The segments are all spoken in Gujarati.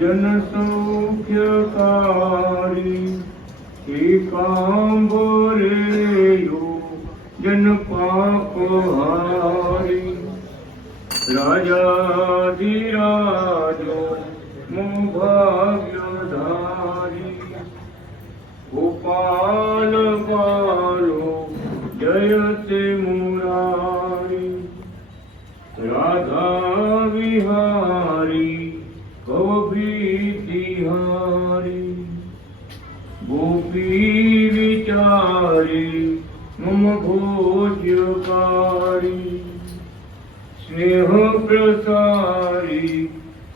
જન સૌખ્યકારી એકાંબરેયો જન પાપહારી રાજાધિરાજો મો ભાગ્યધારી ગોપાલ બાલો જયતે મુરારી રાધા વિહારી ભવભીતિહારી ગોપી વિચારી મમ ભોજકારી સ્નેહ પ્રસારી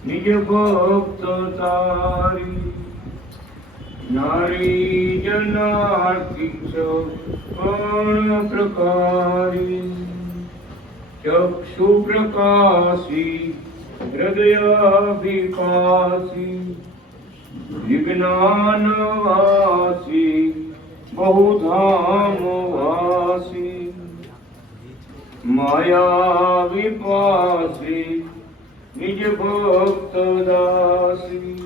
નિજ ભક્ત તારી નારી જનાર્તિક્ષ કર્ણ પ્રકારી ચક્ષુ પ્રકાશી હૃદયાભિકાશી વિજ્ઞાનવાસી બહુધામવાસી માયા વિપાસી નિજ ભક્ત દાસી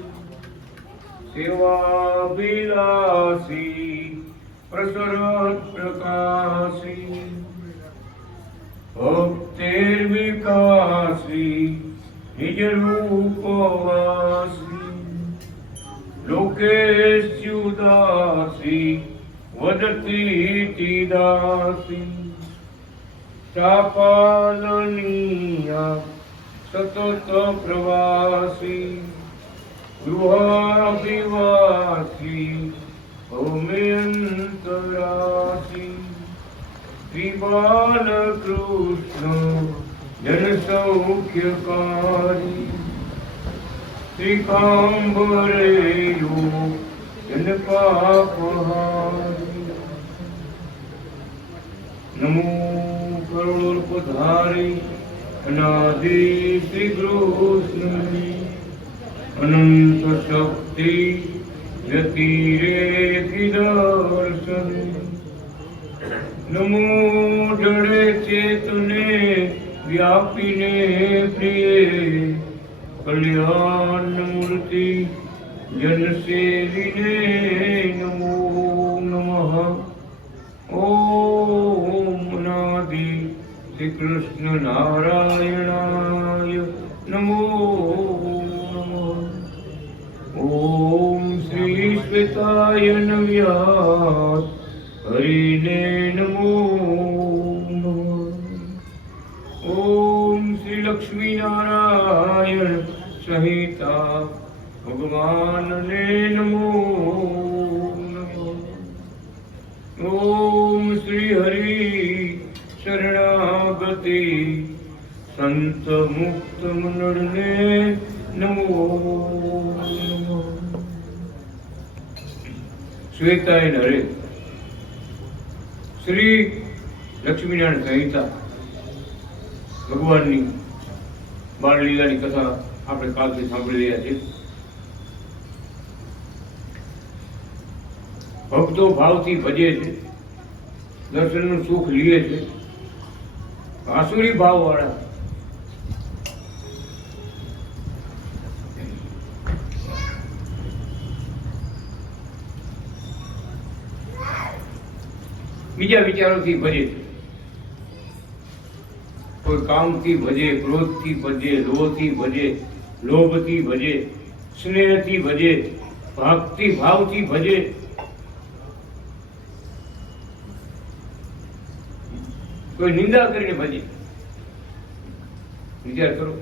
સેવાભિલાષી પ્રસરત પ્રકાશી ભક્તેર વિકાસી નિજ રૂપવાસી લોકેસ્યુદાસી વદતી દાસી ચાપાલનીયા સતત પ્રવાસી ગૃહાભિવાસી ભૌમ્યંતરાસી શ્રી બાલકૃષ્ણ જન સૌખ્યકારી શ્રીકાંબરેયો જન પાપહારી નમો કરુણોપધારી અનાદિ શ્રી કૃષ્ણની અનંત શક્તિ વ્યતિરેકી દર્શન નમો જડે ચેતને વ્યાપીને પ્રિય કલ્યાણ મૂર્તિ જન સેવીને નમો નમઃ ઓમ નાદિ શ્રી કૃષ્ણ નારાયણાય નમો ઓમ શ્રી શ્વેતાય નવ્યાસ હરિને નમો ઓમ શ્રી લક્ષ્મી નારાયણ સહિતા ભગવાનને નમો ઓમ શ્રી હરિ શરણાગતિ સંત મુક્ત મંડળને નમો શ્વેતાય હરે શ્રી લક્ષ્મીનારાયણ સંહિતા ભગવાનની બાળલીલાની કથા આપણે કાલથી સાંભળી રહ્યા છીએ. ભક્તો ભાવથી ભજે છે, દર્શનનું સુખ લે છે. આસુરી ભાવ વાળા બીજા વિચારોથી ભજે છે. કોઈ કામથી ભજે, ક્રોધથી ભજે, લોભથી ભજે, લોભથી ભજે, સ્નેહથી ભજે, ભક્તિ ભાવથી ભજે. કોઈ નિંદા કરીને ભજે. વિચાર કરો.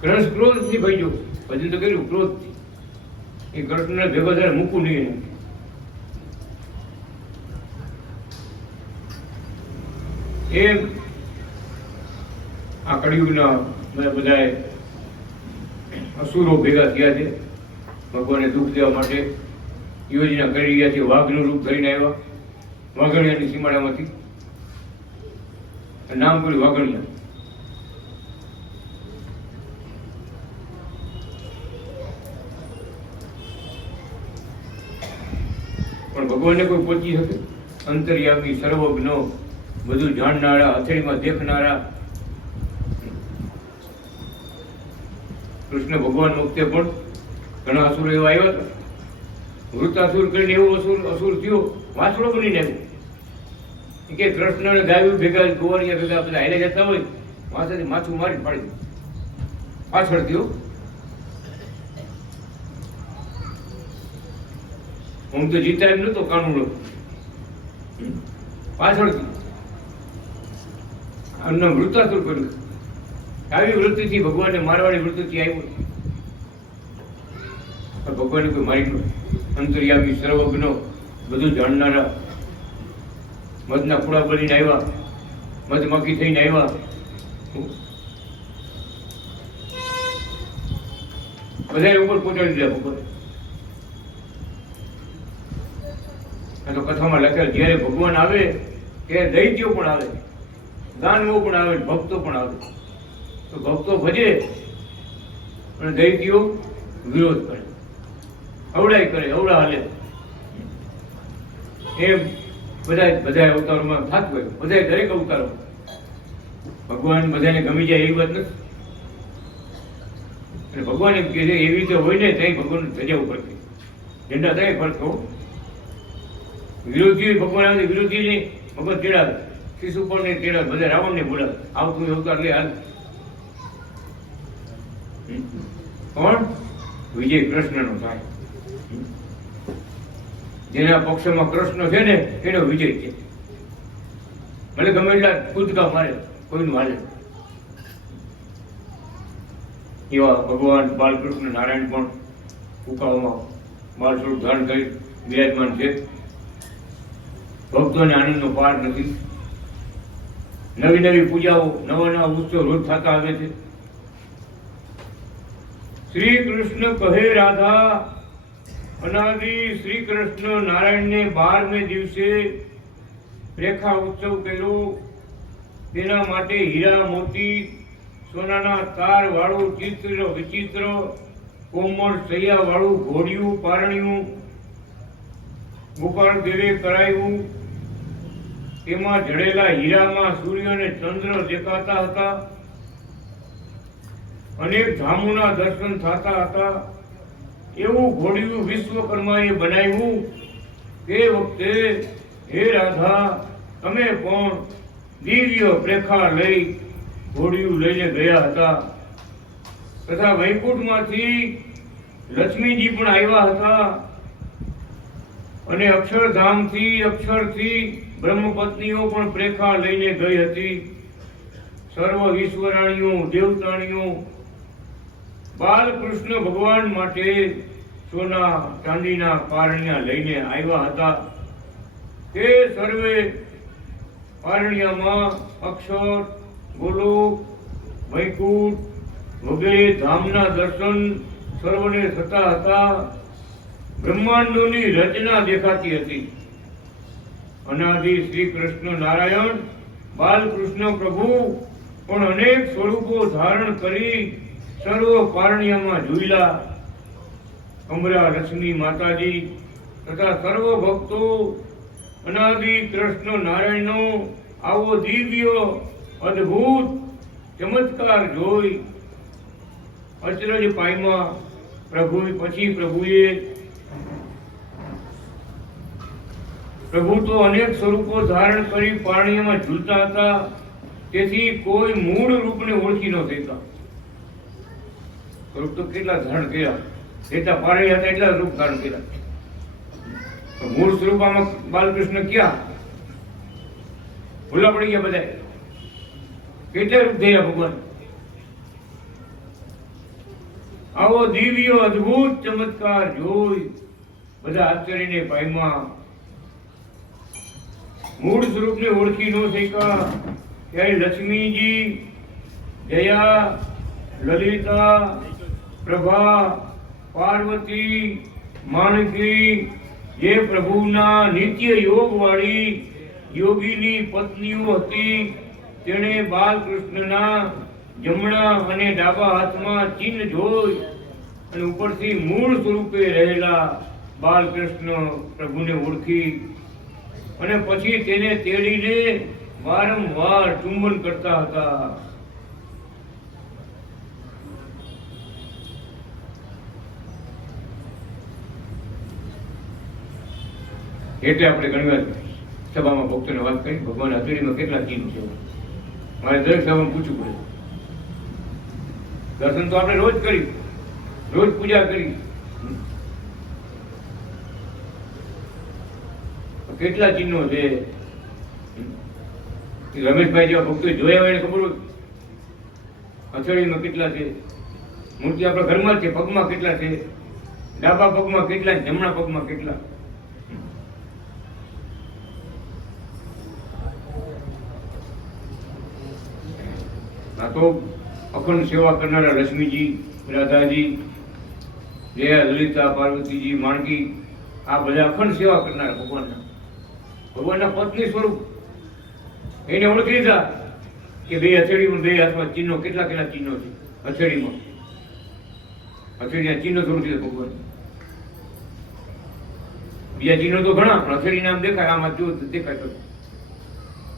કૃષ્ણ ક્રોધથી ભજ્યો, ભજન તો કર્યું ક્રોધથી. એ કૃષ્ણને ભેગો થાય મૂકવું નહીં. એમ આ કળિયુગના બધા અસુરો ભેગા થયા છે. ભગવાનને દુઃખ દેવા માટે યોજના કરી રહ્યા છે. વાઘનું રૂપ ધરીને આવ્યા વાઘણિયાની સીમાડામાંથી. નામ કર્યું વાઘણિયા. પણ ભગવાનને કોઈ પહોંચી શકે? અંતર્યામી, સર્વજ્ઞ, બધું જાણનારા, હથેળીમાં દેખનારા, કૃષ્ણ ભગવાન વખતે પણ ઘણા અસુરો એવા આવ્યા હતા. વૃત્તાસુર કરીને એવો અસુર થયો, વાછડો બનીને આવ્યો કે કૃષ્ણને ગાયું ભેગા ગોવાળિયા ભેગા બધા હાલે જતા હોય, માથેથી માથું મારી પાડી પાછળ થયો. હું તો જીતા એમ નતો કાનૂનો પાછળથી આમનો વૃત્તાસુર કર્યું. આવી વૃત્તિથી ભગવાનને મારવાડી વૃત્તિથી આવ્યો. ભગવાને કોઈ મારી નો અંતર્યામી સર્વજ્ઞ બધું જાણનારા મધના પૂડા બનીને આવ્યા, મધમાખી થઈને આવ્યા. બધા ઉપર પહોંચાડી દીધા ભગવાન. તો કથામાં લખેલ જયારે ભગવાન આવે ત્યારે દૈત્યો પણ આવે, દાનવો પણ આવે, ભક્તો પણ આવે. તો ભક્તો ભજે અને દૈત્યો વિરોધ કરે, અવડાઈ કરે, અવડા હાલે. એમ બધા અવતારોમાં થતું હોય, બધા દરેક અવતારો ભગવાન બધાને ગમી જાય એવી વાત નથી. અને ભગવાન એમ કહે છે એવી રીતે હોય ને ત્યાં ભગવાન ધજા ઉપર ઝંડા ત્યાં ફરતો. વિરોધી ભગવાન આવે, વિરોધી ને ભગવાન તેડાવે, શિશુપાલ ને તેડાવે, બધા રાવણ ને બોલાવે, આવતું અવતાર લે હાલ. કોણ? વિજય કૃષ્ણ નો થાય. જેના પક્ષમાં કૃષ્ણ છે ને એનો વિજય છે. ભલે ગમે એટલા કૂદકા મારે, કોઈનું હાલે. એવા ભગવાન બાલકૃષ્ણ નારાયણ પણ ઉકાળમાં બાળ સ્વરૂપ ધારણ કરી બિરાજમાન છે. ભક્તોને આનંદનો પાર નથી. નવી નવી પૂજાઓ, નવા નવા ઉત્સવ રોજ થતા આવે છે. શ્રી કૃષ્ણ કહે રાધા, અનાદિ શ્રી કૃષ્ણ નારાયણને 12મે દિવસે રેખા ઉત્સવ કર્યો. તેના માટે હીરા મોતી સોનાના તાર વાળું ચિત્ર વિચિત્ર કોમળ સૈયા વાળું ઘોડિયું પારણ્યું ગોપાલ દેવે કરાયું. તેમાં જડેલા હીરામાં સૂર્ય અને ચંદ્ર દેખાતા હતા. અનેક ધામોના દર્શન થતા હતા. એવું ઘોડિયું વિશ્વકર્માએ બનાવ્યું. તે વખતે હે રાધા, તમે પણ દિવ્ય પ્રેખા લઈ ઘોડિયું લઈને ગયા હતા. તથા વૈકુંઠમાંથી લક્ષ્મીજી પણ આવ્યા હતા. અને અક્ષરથી બ્રહ્મપત્નીઓ પણ પ્રેખા લઈને ગઈ હતી. સર્વ ઈશ્વરાણીઓ, દેવતાણીઓ બાલકૃષ્ણ ભગવાન માટે સોના ચાંદીના પારણિયા લઈને આવ્યા હતા. તે સર્વે પારણિયામાં અક્ષર, ગોલોક, વૈકુંઠ વગેરે ધામના દર્શન સર્વને થતા હતા. બ્રહ્માંડોની રચના દેખાતી હતી. અનાદિ શ્રી કૃષ્ણ નારાયણ બાલકૃષ્ણ પ્રભુ પણ અનેક સ્વરૂપો ધારણ કરી સર્વ પારણિયામાં ઝૂલ્યા. કમરા લક્ષ્મી માતાજી તથા સર્વ ભક્તો અનાદિ કૃષ્ણ નારાયણનો આવો દિવ્ય અદ્ભુત ચમત્કાર જોઈ અચરજ પામ્યા. પ્રભુ તો અનેક સ્વરૂપો ધારણ કરી પારણિયામાં ઝૂલતા હતા. તેથી કોઈ મૂળ રૂપને ઓળખી ન દેતા. સ્વરૂપ તો કેટલા ધારણ કર્યા, જેટલા પારણિયા હતા એટલા રૂપ ધારણ કર્યા. મૂળ સ્વરૂપમાં બાલકૃષ્ણ ક્યાં? ભૂલા પડી ગયા બધા. કેટલા રૂપ થયા ભગવાન. આવો દિવ્ય અદ્ભુત ચમત્કાર જોઈ બધા આશ્ચર્યને પામ્યા. મૂળ સ્વરૂપને ઓળખી ન શક્યા. ત્યારે લક્ષ્મીજી, જયા, લલિતા, પ્રભા, પાર્વતી, માણકી જે પ્રભુના નિત્ય યોગ વાળી યોગીની પત્નીઓ હતી, તેણે બાલકૃષ્ણના જમણા અને ડાબા હાથમાં ચિહ્ન જોઈ અને ઉપરથી મૂળ સ્વરૂપે રહેલા બાલકૃષ્ણ પ્રભુને ઓળખી અને પછી તેને તેડીને વારંવાર ચુંબન કરતા હતા. એટલે આપણે ઘણી વાર સભામાં ભક્તોને વાત કરી ભગવાન હથેળીમાં કેટલા ચિહ્ન છે મારે દરેક સભામાં પૂછવું પડે. દર્શન તો આપણે રોજ કરી, રોજ પૂજા કરી, કેટલા ચિહ્નો છે. રમેશભાઈ જેવા ભક્તો જોયા હોય એને ખબર હોય હથેળીમાં કેટલા છે. મૂર્તિ આપણા ઘરમાં જ છે, પગમાં કેટલા છે, ડાબા પગમાં કેટલા, જમણા પગમાં કેટલા. આ તો અખંડ સેવા કરનારા લક્ષ્મીજી, રાધાજી, જયા, લલિતા, પાર્વતીજી, માણકી, આ બધા અખંડ સેવા કરનારા ભગવાનના પત્ની સ્વરૂપ. એને ઓળખી લીધા કે બે હથેળીમાં બે હાથમાં ચિહ્નો કેટલા કેટલા ચિહ્નો છે. હથેળીમાં હથેળીના ચિહ્નો થોડું છે ભગવાન. બીજા ચિહ્નો તો ઘણા પણ હથેળી નામ દેખાય, આમાં જો દેખાય તો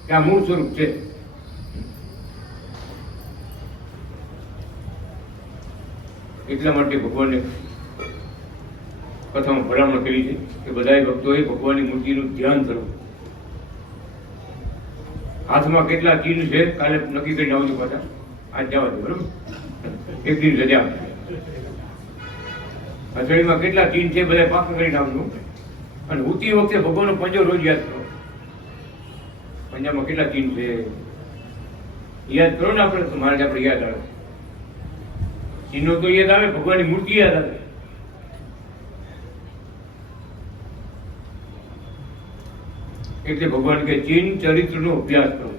કે આ મૂળ સ્વરૂપ છે. એટલા માટે ભગવાનને કથામાં ભલામણ કરી છે કે બધાએ ભક્તોએ ભગવાનની મૂર્તિનું ધ્યાન કરવું. હાથમાં કેટલા ચિહ્ન છે કાલે નક્કી કરીને આવજો પાછા. આજ જવા દો બરોબર, એક દિન રજા. હથેળીમાં કેટલા ચિહ્ન છે બધા પાકા કરીને આવજો. અને ઉતી વખતે ભગવાનનો પંજો રોજ યાદ કરો. પંજામાં કેટલા ચિહ્ન છે યાદ કરો ને આપણે, તો મારે આપણે યાદ આવે. ચિહ્નો તો યાદ આવે, ભગવાનની મૂર્તિ યાદ આવે. એટલે ભગવાન કે ચિહ્ન ચરિત્રનો અભ્યાસ કરો.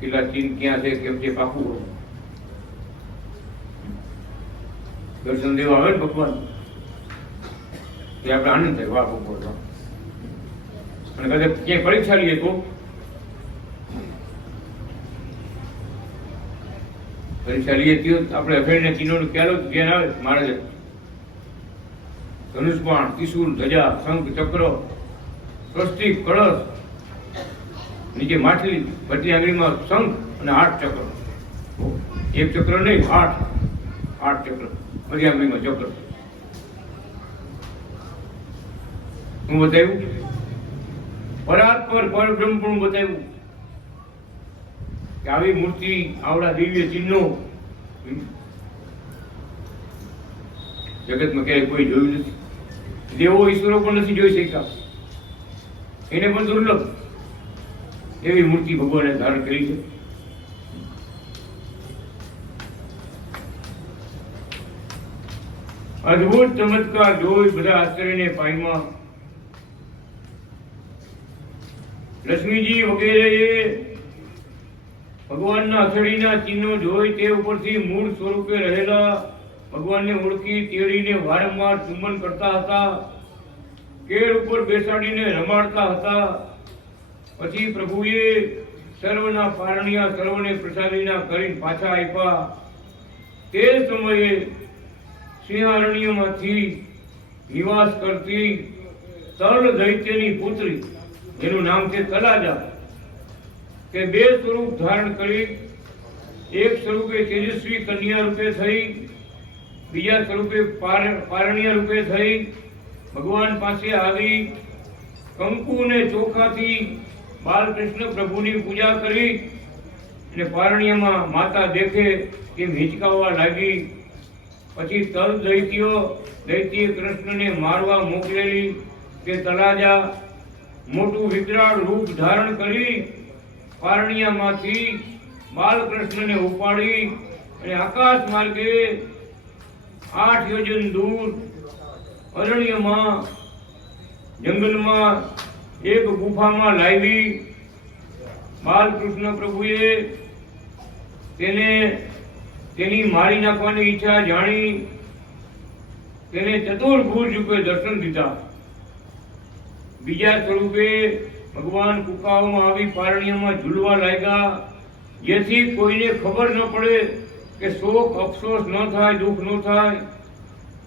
કેટલા ચિહ્ન ક્યાં છે, કેમ છે, પાકું કરો. દર્શન દેવા આવે ને ભગવાન એ આપણે આનંદ થાય, વાહ ભગવાન. અને કદાચ ક્યાંય પરીક્ષા લઈએ તો પરીક્ષા લઈએ આપણે અફેરીના ચિહ્નોનું ખ્યાલ જ ધ્યાન આવે. મહારાજ ધનુષબાણ, ત્રિશૂળ, ધજા, શંખ, ચક્ર, સ્વસ્તિક, કળશ, નીચે માછલી, બધી આંગળીમાં શંખ અને 8 ચક્ર. એક ચક્ર નહીં, 8 ચક્ર, બધી આંગળીમાં ચક્ર. હું બતાવ્યું પરાત્પર પરબ્રહ્મ પણ બતાવ્યું કે આવી મૂર્તિ, આવડા દિવ્ય ચિહ્નો જગતમાં ક્યારેય કોઈ જોયું નથી. દેવો ઈશ્વરો પણ નથી જોઈ શક્યા, એને પણ દુર્લભ એવી મૂર્તિ ભગવાને ધારણ કરી છે. અદભુત ચમત્કાર જોઈ બધા આશ્ચર્યને પામ્યા. લક્ષ્મીજી વગેરે ભગવાનના હથેળીના ચિહ્નો જોઈ તે ઉપરથી મૂળ સ્વરૂપે રહેલા ભગવાનને ઓળખી તેડીને વારંવાર ચુંબન કરતા હતા, કેળ ઉપર બેસાડીને રમાડતા હતા. પછી પ્રભુએ સર્વના પારણિયા સર્વને પ્રસાદીના કરીને પાછા આપ્યા. તે સમયે સિંહારણ્યમાંથી નિવાસ કરતી તલ દૈત્યની પુત્રી, જેનું નામ છે તલાજા, કે બે સ્વરૂપ ધારણ કરી, એક સ્વરૂપે તેજસ્વી કન્યા રૂપે થઈ, બીજા સ્વરૂપે પારણ્ય રૂપે થઈ ભગવાન પાસે આવી કંકુ ને ચોખાથી બાલકૃષ્ણ પ્રભુની પૂજા કરી અને પારણ્યમાં માતા દેખે તેમ હિંચકાવવા લાગી. પછી તલ દૈત્ય કૃષ્ણને મારવા મોકલેલી તે તલાજા મોટું વિકરાળ રૂપ ધારણ કરી પારણ્યમાંથી બાલકૃષ્ણને ઉપાડી અને આકાશ માર્ગે 8 યોજન દૂર અરણ્યમાં જંગલમાં એક ગુફામાં લાવી. બાલકૃષ્ણ પ્રભુએ તેની મારી નાખવાની ઈચ્છા જાણી તેને ચતુર્ભુજ રૂપે દર્શન દીધા. બીજા સ્વરૂપે ભગવાન કુકાઓમાં આવી પારણ્યમાં ઝૂલવા લાગ્યા, જેથી કોઈને ખબર ન પડે કે શોક અફસોસ ન થાય, દુઃખ ન થાય.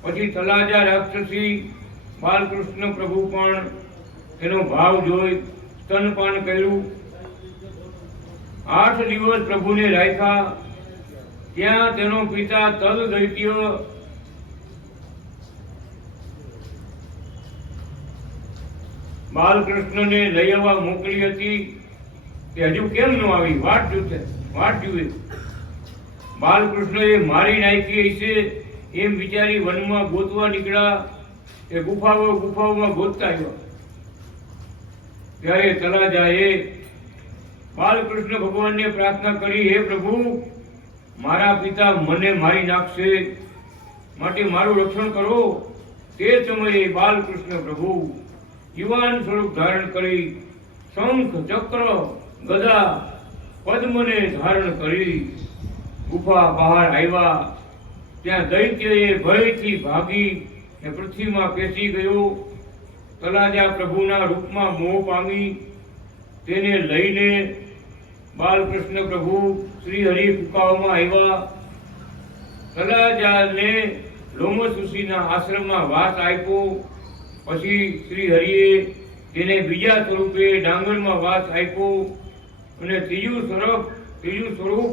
પછી તલાજા રાક્ષસી બાલકૃષ્ણ પ્રભુ પણ તેનો ભાવ જોઈ સ્તનપાન કર્યું. 8 દિવસ પ્રભુને રાખ્યા. ત્યાં તેનો પિતા તલ દૈત્ય બાલકૃષ્ણને લઈ આવવા મોકલી હતી કે હજુ કેમ ન આવી, વાટ જુએ. બાલકૃષ્ણએ મારી નાખી હશે એમ વિચારી વનમાં ગોતવા નીકળ્યા. એ ગુફાઓમાં ગોતતા આવ્યા. ત્યારે તળાજાએ બાલકૃષ્ણ ભગવાનને પ્રાર્થના કરી, હે પ્રભુ, મારા પિતા મને મારી નાખશે, માટે મારું રક્ષણ કરો. તે સમયે બાલકૃષ્ણ પ્રભુ યુવાન સ્વરૂપ ધારણ કરી શંખ, ચક્ર, ગદા, પદ્મને ધારણ કરી ગુફા બહાર આવ્યા. ત્યાં દૈત્યએ ભયથી ભાગી પૃથ્વીમાં પેસી ગયો. તળાજા પ્રભુના રૂપમાં મોહ પામી તેને લઈને બાલકૃષ્ણ પ્રભુ શ્રી હરિ કુકાઓમાં આવ્યા. તળાજાને લોમસુષીના આશ્રમમાં વાસ આપ્યો. પછી શ્રી હરિએ તેને બીજા સ્વરૂપે ડાંગરમાં વાસ આપ્યો અને ત્રીજું સ્વરૂપ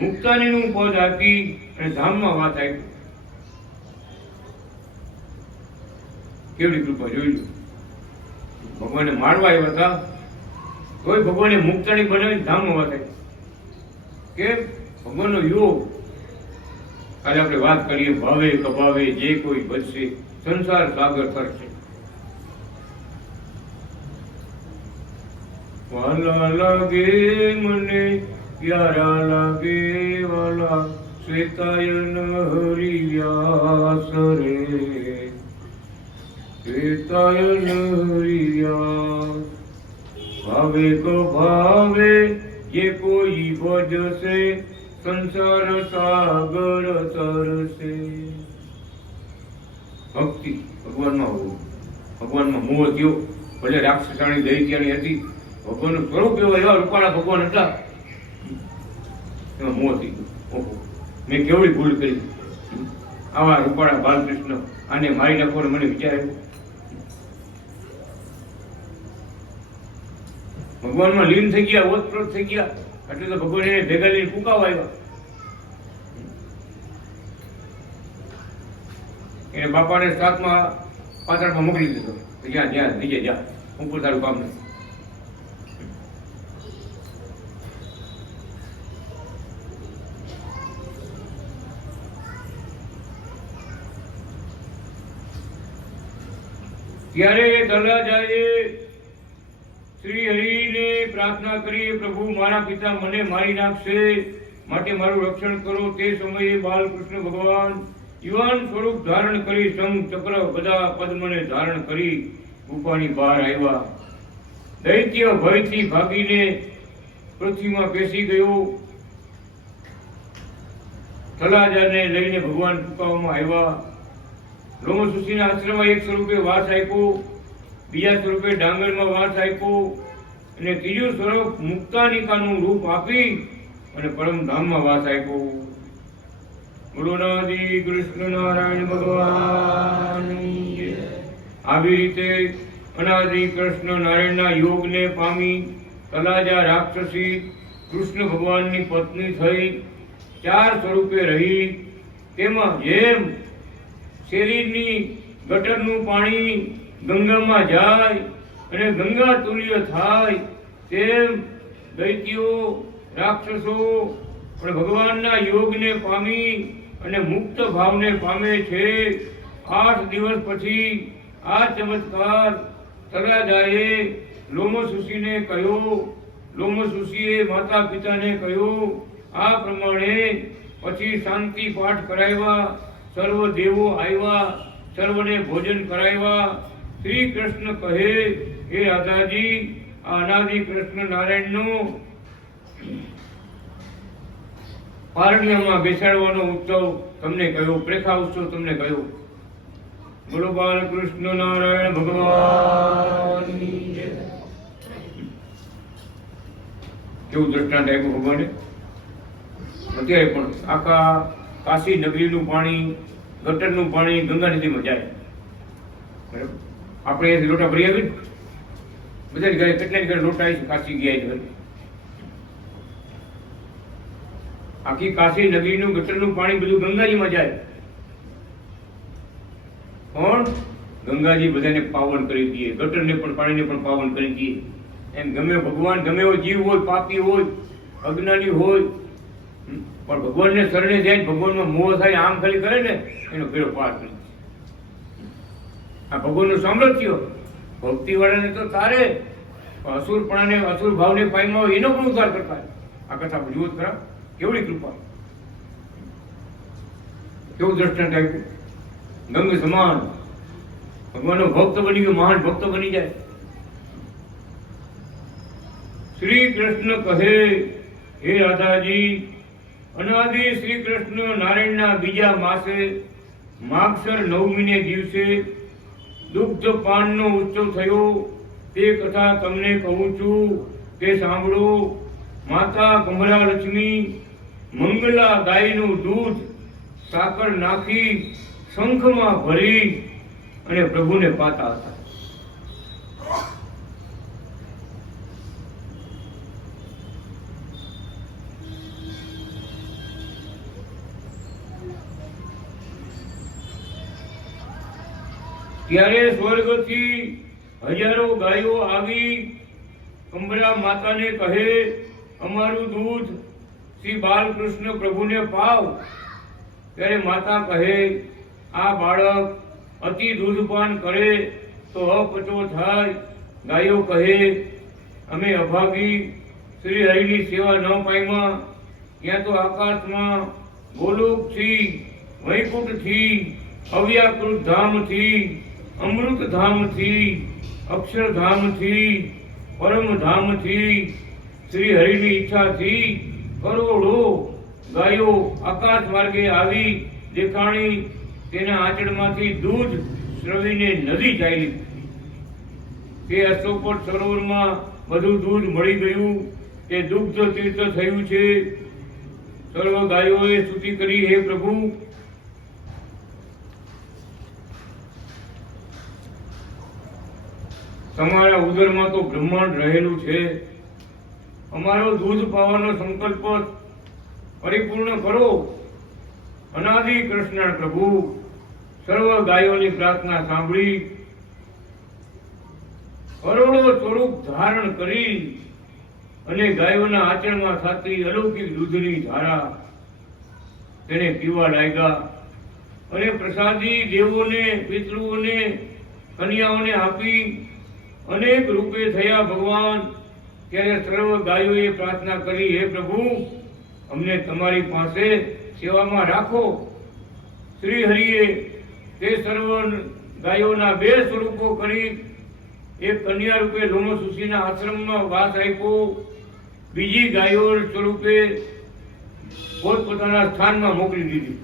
મુક્તાનીનું પદ આપી અને ધામમાં વાસ આપ્યો. કેવડી કૃપા જોઈ લો. ભગવાને મારવા આવ્યા હતા તોય ભગવાને મુક્તાની બનાવી ધામમાં વાત આવી. કેમ? ભગવાનનો યોગ. આજે આપણે વાત કરીએ, ભાવે કભાવે જે કોઈ બચશે સંસાર સાગર કરશે. વાલા લાગે મને પ્યારા લાગે વાલા શ્વેતાયન હરિવ્યાસ રે, શ્વેતાયન હરિવ્યાસ. ભાવે કભાવે જે કોઈ ભજશે સંસાર સાગર તરશે. ભક્તિ ભગવાનમાં હોવું. ભગવાનમાં મોહ થયો. ભલે રાક્ષસાણી દૈત્યાની હતી, ભગવાનનું સ્વરૂપ એવા રૂપાળા ભગવાન હતા, એમાં મોહ થઈ ગયો. ઓહો, મેં કેવડી ભૂલ કરી. આવા રૂપાળા બાલકૃષ્ણ આને મારી નાખવાનો મને વિચાર આવ્યો. ભગવાનમાં લીન થઈ ગયા, ઓતપ્રોત થઈ ગયા. એટલે તો ભગવાન એને ભેગા લઈને ફૂંકાવા આવ્યા. એને બાપાને સાતમાં પાછળમાં મોકલી દીધો. જ્યાં નીચે જા, ઉપર તારું કામ નથી. ત્યારે તળાજાએ શ્રી હરિને પ્રાર્થના કરી, પ્રભુ, મારા પિતા મને મારી નાખશે, માટે મારું રક્ષણ કરો. તે સમયે બાલકૃષ્ણ ભગવાન યુવાન સ્વરૂપ ધારણ કરી શંખ, ચક્ર, ગદા, પદ્મને ધારણ કરી ગુફાની બહાર આવ્યા. દૈત્ય ભયથી ભાગીને પૃથ્વીમાં પેસી ગયો. તળાજાને લઈને ભગવાન કુકાઓમાં આવ્યા. લોમસુષીના આશ્રમમાં એક સ્વરૂપે વાસ આપ્યો, બીજા સ્વરૂપે ડાંગરમાં વાસ આપ્યો અને ત્રીજું સ્વરૂપ મુક્તાનિકાનું રૂપ આપી અને પરમધામમાં વાસ આપ્યો. ગુરુનાદી કૃષ્ણ નારાયણ ભગવાન. આવી રીતે અનાદિ કૃષ્ણ નારાયણના યોગને પામી તળાજા રાક્ષસી કૃષ્ણ ભગવાનની પત્ની થઈ 4 સ્વરૂપે રહી. તેમાં જેમ શરીરની ગટરનું પાણી ગંગામાં જાય અને ગંગા તુલ્ય થાય, તેમ દૈત્યો, રાક્ષસો પણ ભગવાનના યોગને પામી અને મુક્ત ભાવને પામે છે. 8 દિવસ પછી આ ચમત્કાર તળાજાએ લોમસુષીને કહ્યો. લોમસુષીએ માતા પિતાને કહ્યું. આ પ્રમાણે પછી શાંતિ પાઠ કરાવ્યા. સર્વ દેવો આવ્યા, સર્વને ભોજન કરાવ્યા. શ્રી કૃષ્ણ કહે, હે રાધાજી, આ અનાદિ કૃષ્ણ નારાયણનો પારણ્યમાં બેસાડવાનો ઉત્સવ તમને કયો, પ્રેખા ઉત્સવ તમને કયો. બોલો બાલકૃષ્ણ નારાયણ ભગવાન. કેવું દ્રષ્ટાંત આપ્યું ભગવાને. અત્યારે પણ આખા કાશી નગરીનું પાણી, ગટરનું પાણી ગંગા નદીમાં જાય. બરાબર, આપણે અહીંયાથી લોટા ભરી આવી, બધાની ઘરે કેટલાની ઘરે લોટા આવી કાશી ગયા છે. આખી કાશી નગરીનું ગટરનું પાણી બધું ગંગાજીમાં જાય. પણ ગંગાજી બધાને પાવન કરી દઈએ, ગટરને પણ પાણીને પણ પાવન કરી દઈએ. એમ ગમે ભગવાન ગમે એવો જીવ હોય, પાપી હોય, અજ્ઞાની હોય, પણ ભગવાનને શરણે જાય, ભગવાનમાં મોહ થાય, આમ ખાલી કરે ને એનો ભેળો પાર કરી. આ ભગવાનનું સામ્રાજ્ય ભક્તિ વાળાને તો તારે, અસુરપણાને અસુર ભાવને પામ્યા હોય એનો પણ ઉદ્ધાર કરતા. આ કથા જુઓ ખરા, કેવડી કૃપા, કેવું દ્રષ્ટાંત આપ્યું. ગંગ સમાન ભગવાનનો ભક્ત બની ગયો, મહાન ભક્ત બની જાય. શ્રી કૃષ્ણ કહે, હે રાધાજી, અનાદિ શ્રી કૃષ્ણ નારાયણના બીજા માસે માગસર નવમીને દિવસે દુગ્ધ પાનનો ઉત્સવ થયો. તે કથા તમને કહું છું, તે સાંભળો. માતા કમલા લક્ષ્મી મંગલા ગાયનું દૂધ સાકર નાખી શંખમાં ભરી અને પ્રભુને પાતા હતા. ત્યારે સ્વર્ગથી હજારો ગાયો આવી કંબરા માતાને કહે, અમારું દૂધ શ્રી બાલકૃષ્ણ પ્રભુને પાવ. ત્યારે માતા કહે, આ બાળક અતિ દૂધપાન કરે તો અપચો થાય. ગાયો કહે, અમે અભાગી શ્રી હરિની સેવા ન પામ્યા. ત્યાં તો આકાશમાં ગોલોકથી, વૈકુંઠથી, અવ્યાકૃત ધામથી, અમૃત ધામથી, અક્ષરધામથી, પરમધામથી, શ્રી હરિની ઈચ્છાથી કરોડો ગાયો આકાશ માર્ગે આવી દેખાણી. તેના આંચળમાંથી દૂધ સ્રવીને નદી ચાલી. તે અશોકવટ સરોવરમાં બધું દૂધ મળી ગયું. તે દુગ્ધ તીર્થ થયું છે. સર્વ ગાયોએ સ્તુતિ કરી, હે પ્રભુ, તમારા ઉદરમાં તો બ્રહ્માંડ રહેલું છે. અમારો દૂધ પાવાનો સંકલ્પ પરિપૂર્ણ કરો. અનાદિ કૃષ્ણ પ્રભુ સર્વ ગાયોની પ્રાર્થના સાંભળી કરોડો સ્વરૂપ ધારણ કરી અને ગાયોના આચરણમાં થતી અલૌકિક દૂધની ધારા તેને પીવા લાગ્યા. અને પ્રસાદી દેવોને, પિતૃઓને, કન્યાઓને આપી અનેક રૂપે થયા ભગવાન. ત્યારે સર્વ ગાયોએ પ્રાર્થના કરી, હે પ્રભુ, અમને તમારી પાસે સેવામાં રાખો. શ્રી હરિએ તે સર્વ ગાયોના 2 સ્વરૂપો કરી. એક કન્યા રૂપે લોમસુષીના આશ્રમમાં વાસ આપ્યો, બીજી ગાયો સ્વરૂપે પોતપોતાના સ્થાનમાં મોકલી દીધી.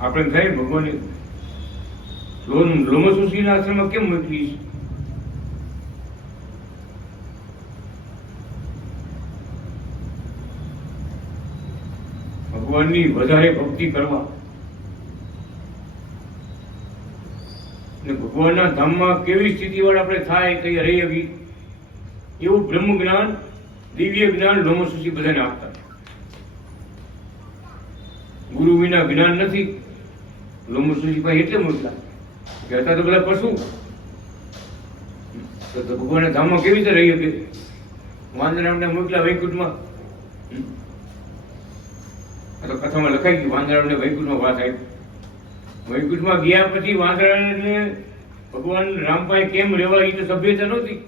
આપણે થાય ભગવાન લોમસુષીના આશ્રમમાં કેમ મોકલી? ભગવાનની વધારે ભક્તિ કરવા ને ભગવાનના ધામમાં કેવી સ્થિતિ વાળા આપણે થાય કઈ રહી આવી એવું બ્રહ્મ જ્ઞાન, દિવ્ય જ્ઞાન લોમસુષી બધાને આપતા. ગુરુ વિના જ્ઞાન નથી. લોમસુષી પાસે એટલે મોકલા કે હતા તો બધા પશુ, તો ભગવાનના ધામમાં કેવી રીતે રહી શકે? વાંદરાને મોકલા વૈકુંઠમાં. તો કથામાં લખાઈ ગયું, વાંદરાને વૈકુંઠમાં વાત આવી. વૈકુંઠમાં ગયા પછી વાંદરાને ભગવાન રામભાઈ કેમ રહેવા, એ તો સભ્યતા નહોતી.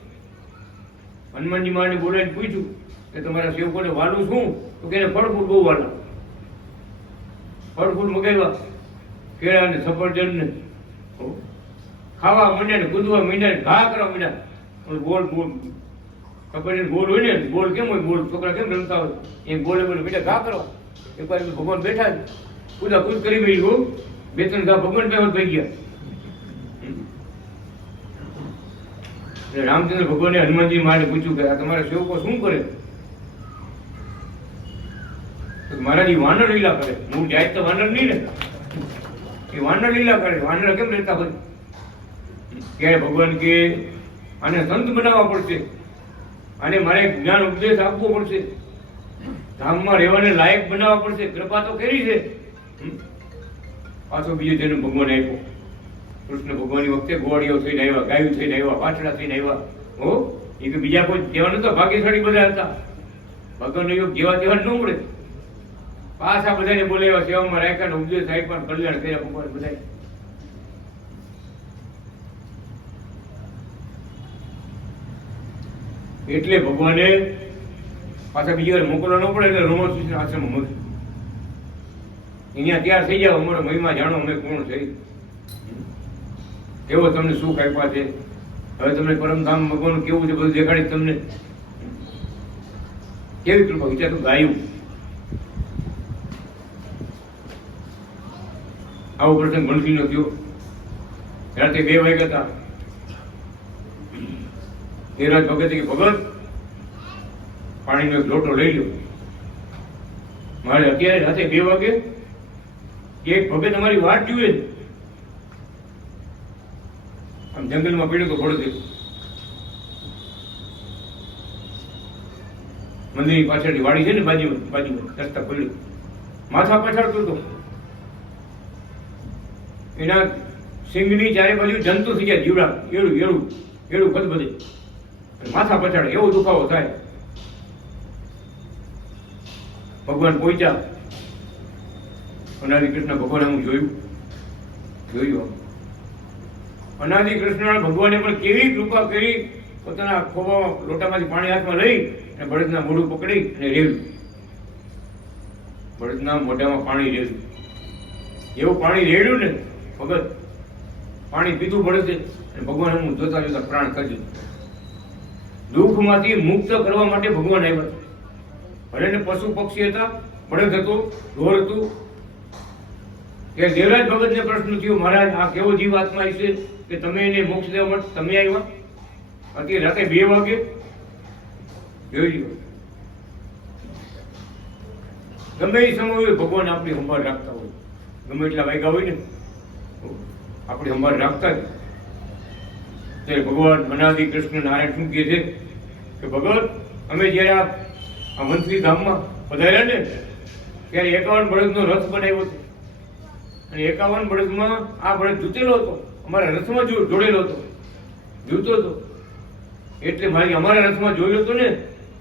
હનુમાનજી માને બોલાવીને પૂછ્યું કે તમારા સેવકોને વાલું શું? તો કે ફળ ફૂલ બહુ વાલા. ફળ ફૂલ મગાવ્યા, કેળા ને સફરજન ને ખાવા માંડ્યા ને કૂદવા માંડ્યા ને ઘા કરવા માંડ્યા. ગોળ ગોળ સફરજન ગોળ હોય ને, ગોળ કેમ હોય? ગોળ છોકરા કેમ રમતા હોય એ ગોળે બોલે બેટા ઘા કરવા. એક વાર ભગવાન બેઠા કૂદા કૂદ કરી ભાઈ ગો 2-3 ઘા ભગવાન પહેવત થઈ ગયા. રામચંદ્ર ભગવાને હનુમાનજી મારે પૂછ્યું કે આ તમારા સેવકો શું કરે? મહારાજ વાનર લીલા કરે. હું જાય તો વાનર નહીં ને, એ વાનર લીલા કરે. વાનર કેમ રહેતા હોય? કે ભગવાન કે આને સંત બનાવવા પડશે. અને મારે જ્ઞાન ઉપદેશ આપવો પડશે, ધામમાં રહેવાને લાયક બનાવવા પડશે. કૃપા તો કરી છે, પાછો બીજો જન્મ ભગવાન આપ્યો. કૃષ્ણ ભગવાનની વખતે ગોળીઓ થઈને આવ્યા, ગાયું થઈને આવ્યા, પાછડા થઈને આવ્યા. હો એ કે બીજા કોઈ જેવા નતા, ભાગ્યશાળી બધા હતા. ભગવાનનો યોગ જેવા તેવા ન મળે. પાછા બધાને બોલાવ્યા, સેવામાં રાખ્યા, ઉપદેશ આપ્યા, કલ્યાણ કર્યા ભગવાન બધા. એટલે ભગવાને પાછા બીજી વાર મોકલવા ન પડે એટલે રોમહર્ષિ આશ્રમમાં મોકલ્યું. અહીંયા તૈયાર થઈ જાવ, અમારો મહિમા જાણો, અમે કોણ છે, કેવો તમને સુખ આપ્યા છે, હવે તમને પરમધામ ભગવાન કેવું છે બધું દેખાડી તમને. કેવી કૃપા, વિચાર તું ગાયું. આવો પ્રસંગ ગણસીનો થયો. રાતે 2 વાગ્યા હતા. દેવરાજ ભગત કે ભગત પાણીનો એક લોટો લઈ લો. મારે અત્યારે રાતે 2 વાગે એક ભગત અમારી વાટ જુએ છે. આમ જંગલમાં પડ્યો તો પડે. મંદિરની પાછળની વાડી છે ને, બાજુમાં રસ્તા પડ્યો, માથા પછાડતો હતો. એના સિંગની ચારે બાજુ જંતુ થઈ ગયા, જીવડા, એળું એળું એળું ખદબદે, માથા પછાડે એવો દુખાવો થાય. ભગવાન પહોંચ્યા. અનાદિ કૃષ્ણ ભગવાન હું જોયું. અનાદિ કૃષ્ણ ભગવાને પણ કેવી કૃપા કરી. પોતાના ખોબામાં લોટામાંથી પાણી હાથમાં લઈ અને બળદના મોઢું પકડી અને રેવ્યું. બળદના મોઢામાં પાણી રેવ્યું. એવું પાણી રેડ્યું ને ભગત, પાણી પીધું બળદે, અને ભગવાન હું જોતા જોતા પ્રાણ કાઢ્યું. દુઃખમાંથી મુક્ત કરવા માટે ભગવાન આવ્યા. ભલે ને પશુ પક્ષી હતા, બળદ હતો, ઢોર હતું. કે દેવરાજ ભગતને પ્રશ્ન થયો, મહારાજ આ કેવો જીવ આત્મા છે કે તમે એને મોક્ષ દેવા માટે તમે આવ્યા? અત્યારે રાતે 2 વાગે જોઈ લો. ગમે એ સમય હોય ભગવાન આપણી સંભાળ રાખતા હોય. ગમે એટલા વાગ્યા હોય ને આપણી સંભાળ રાખતા જ. ત્યારે ભગવાન અનાદિ કૃષ્ણ નારાયણ શું કહે છે કે ભગત અમે જયારે આ મંત્રી ધામમાં પધાર્યા ને ત્યારે 51 બળદનો રથ બનાવ્યો હતો. અને 51 બળદમાં આ બળદ જૂતેલો હતો, અમારા રથમાં જોડેલો હતો, જીવતો હતો. એટલે અમારા રથમાં જોયેલો હતો ને,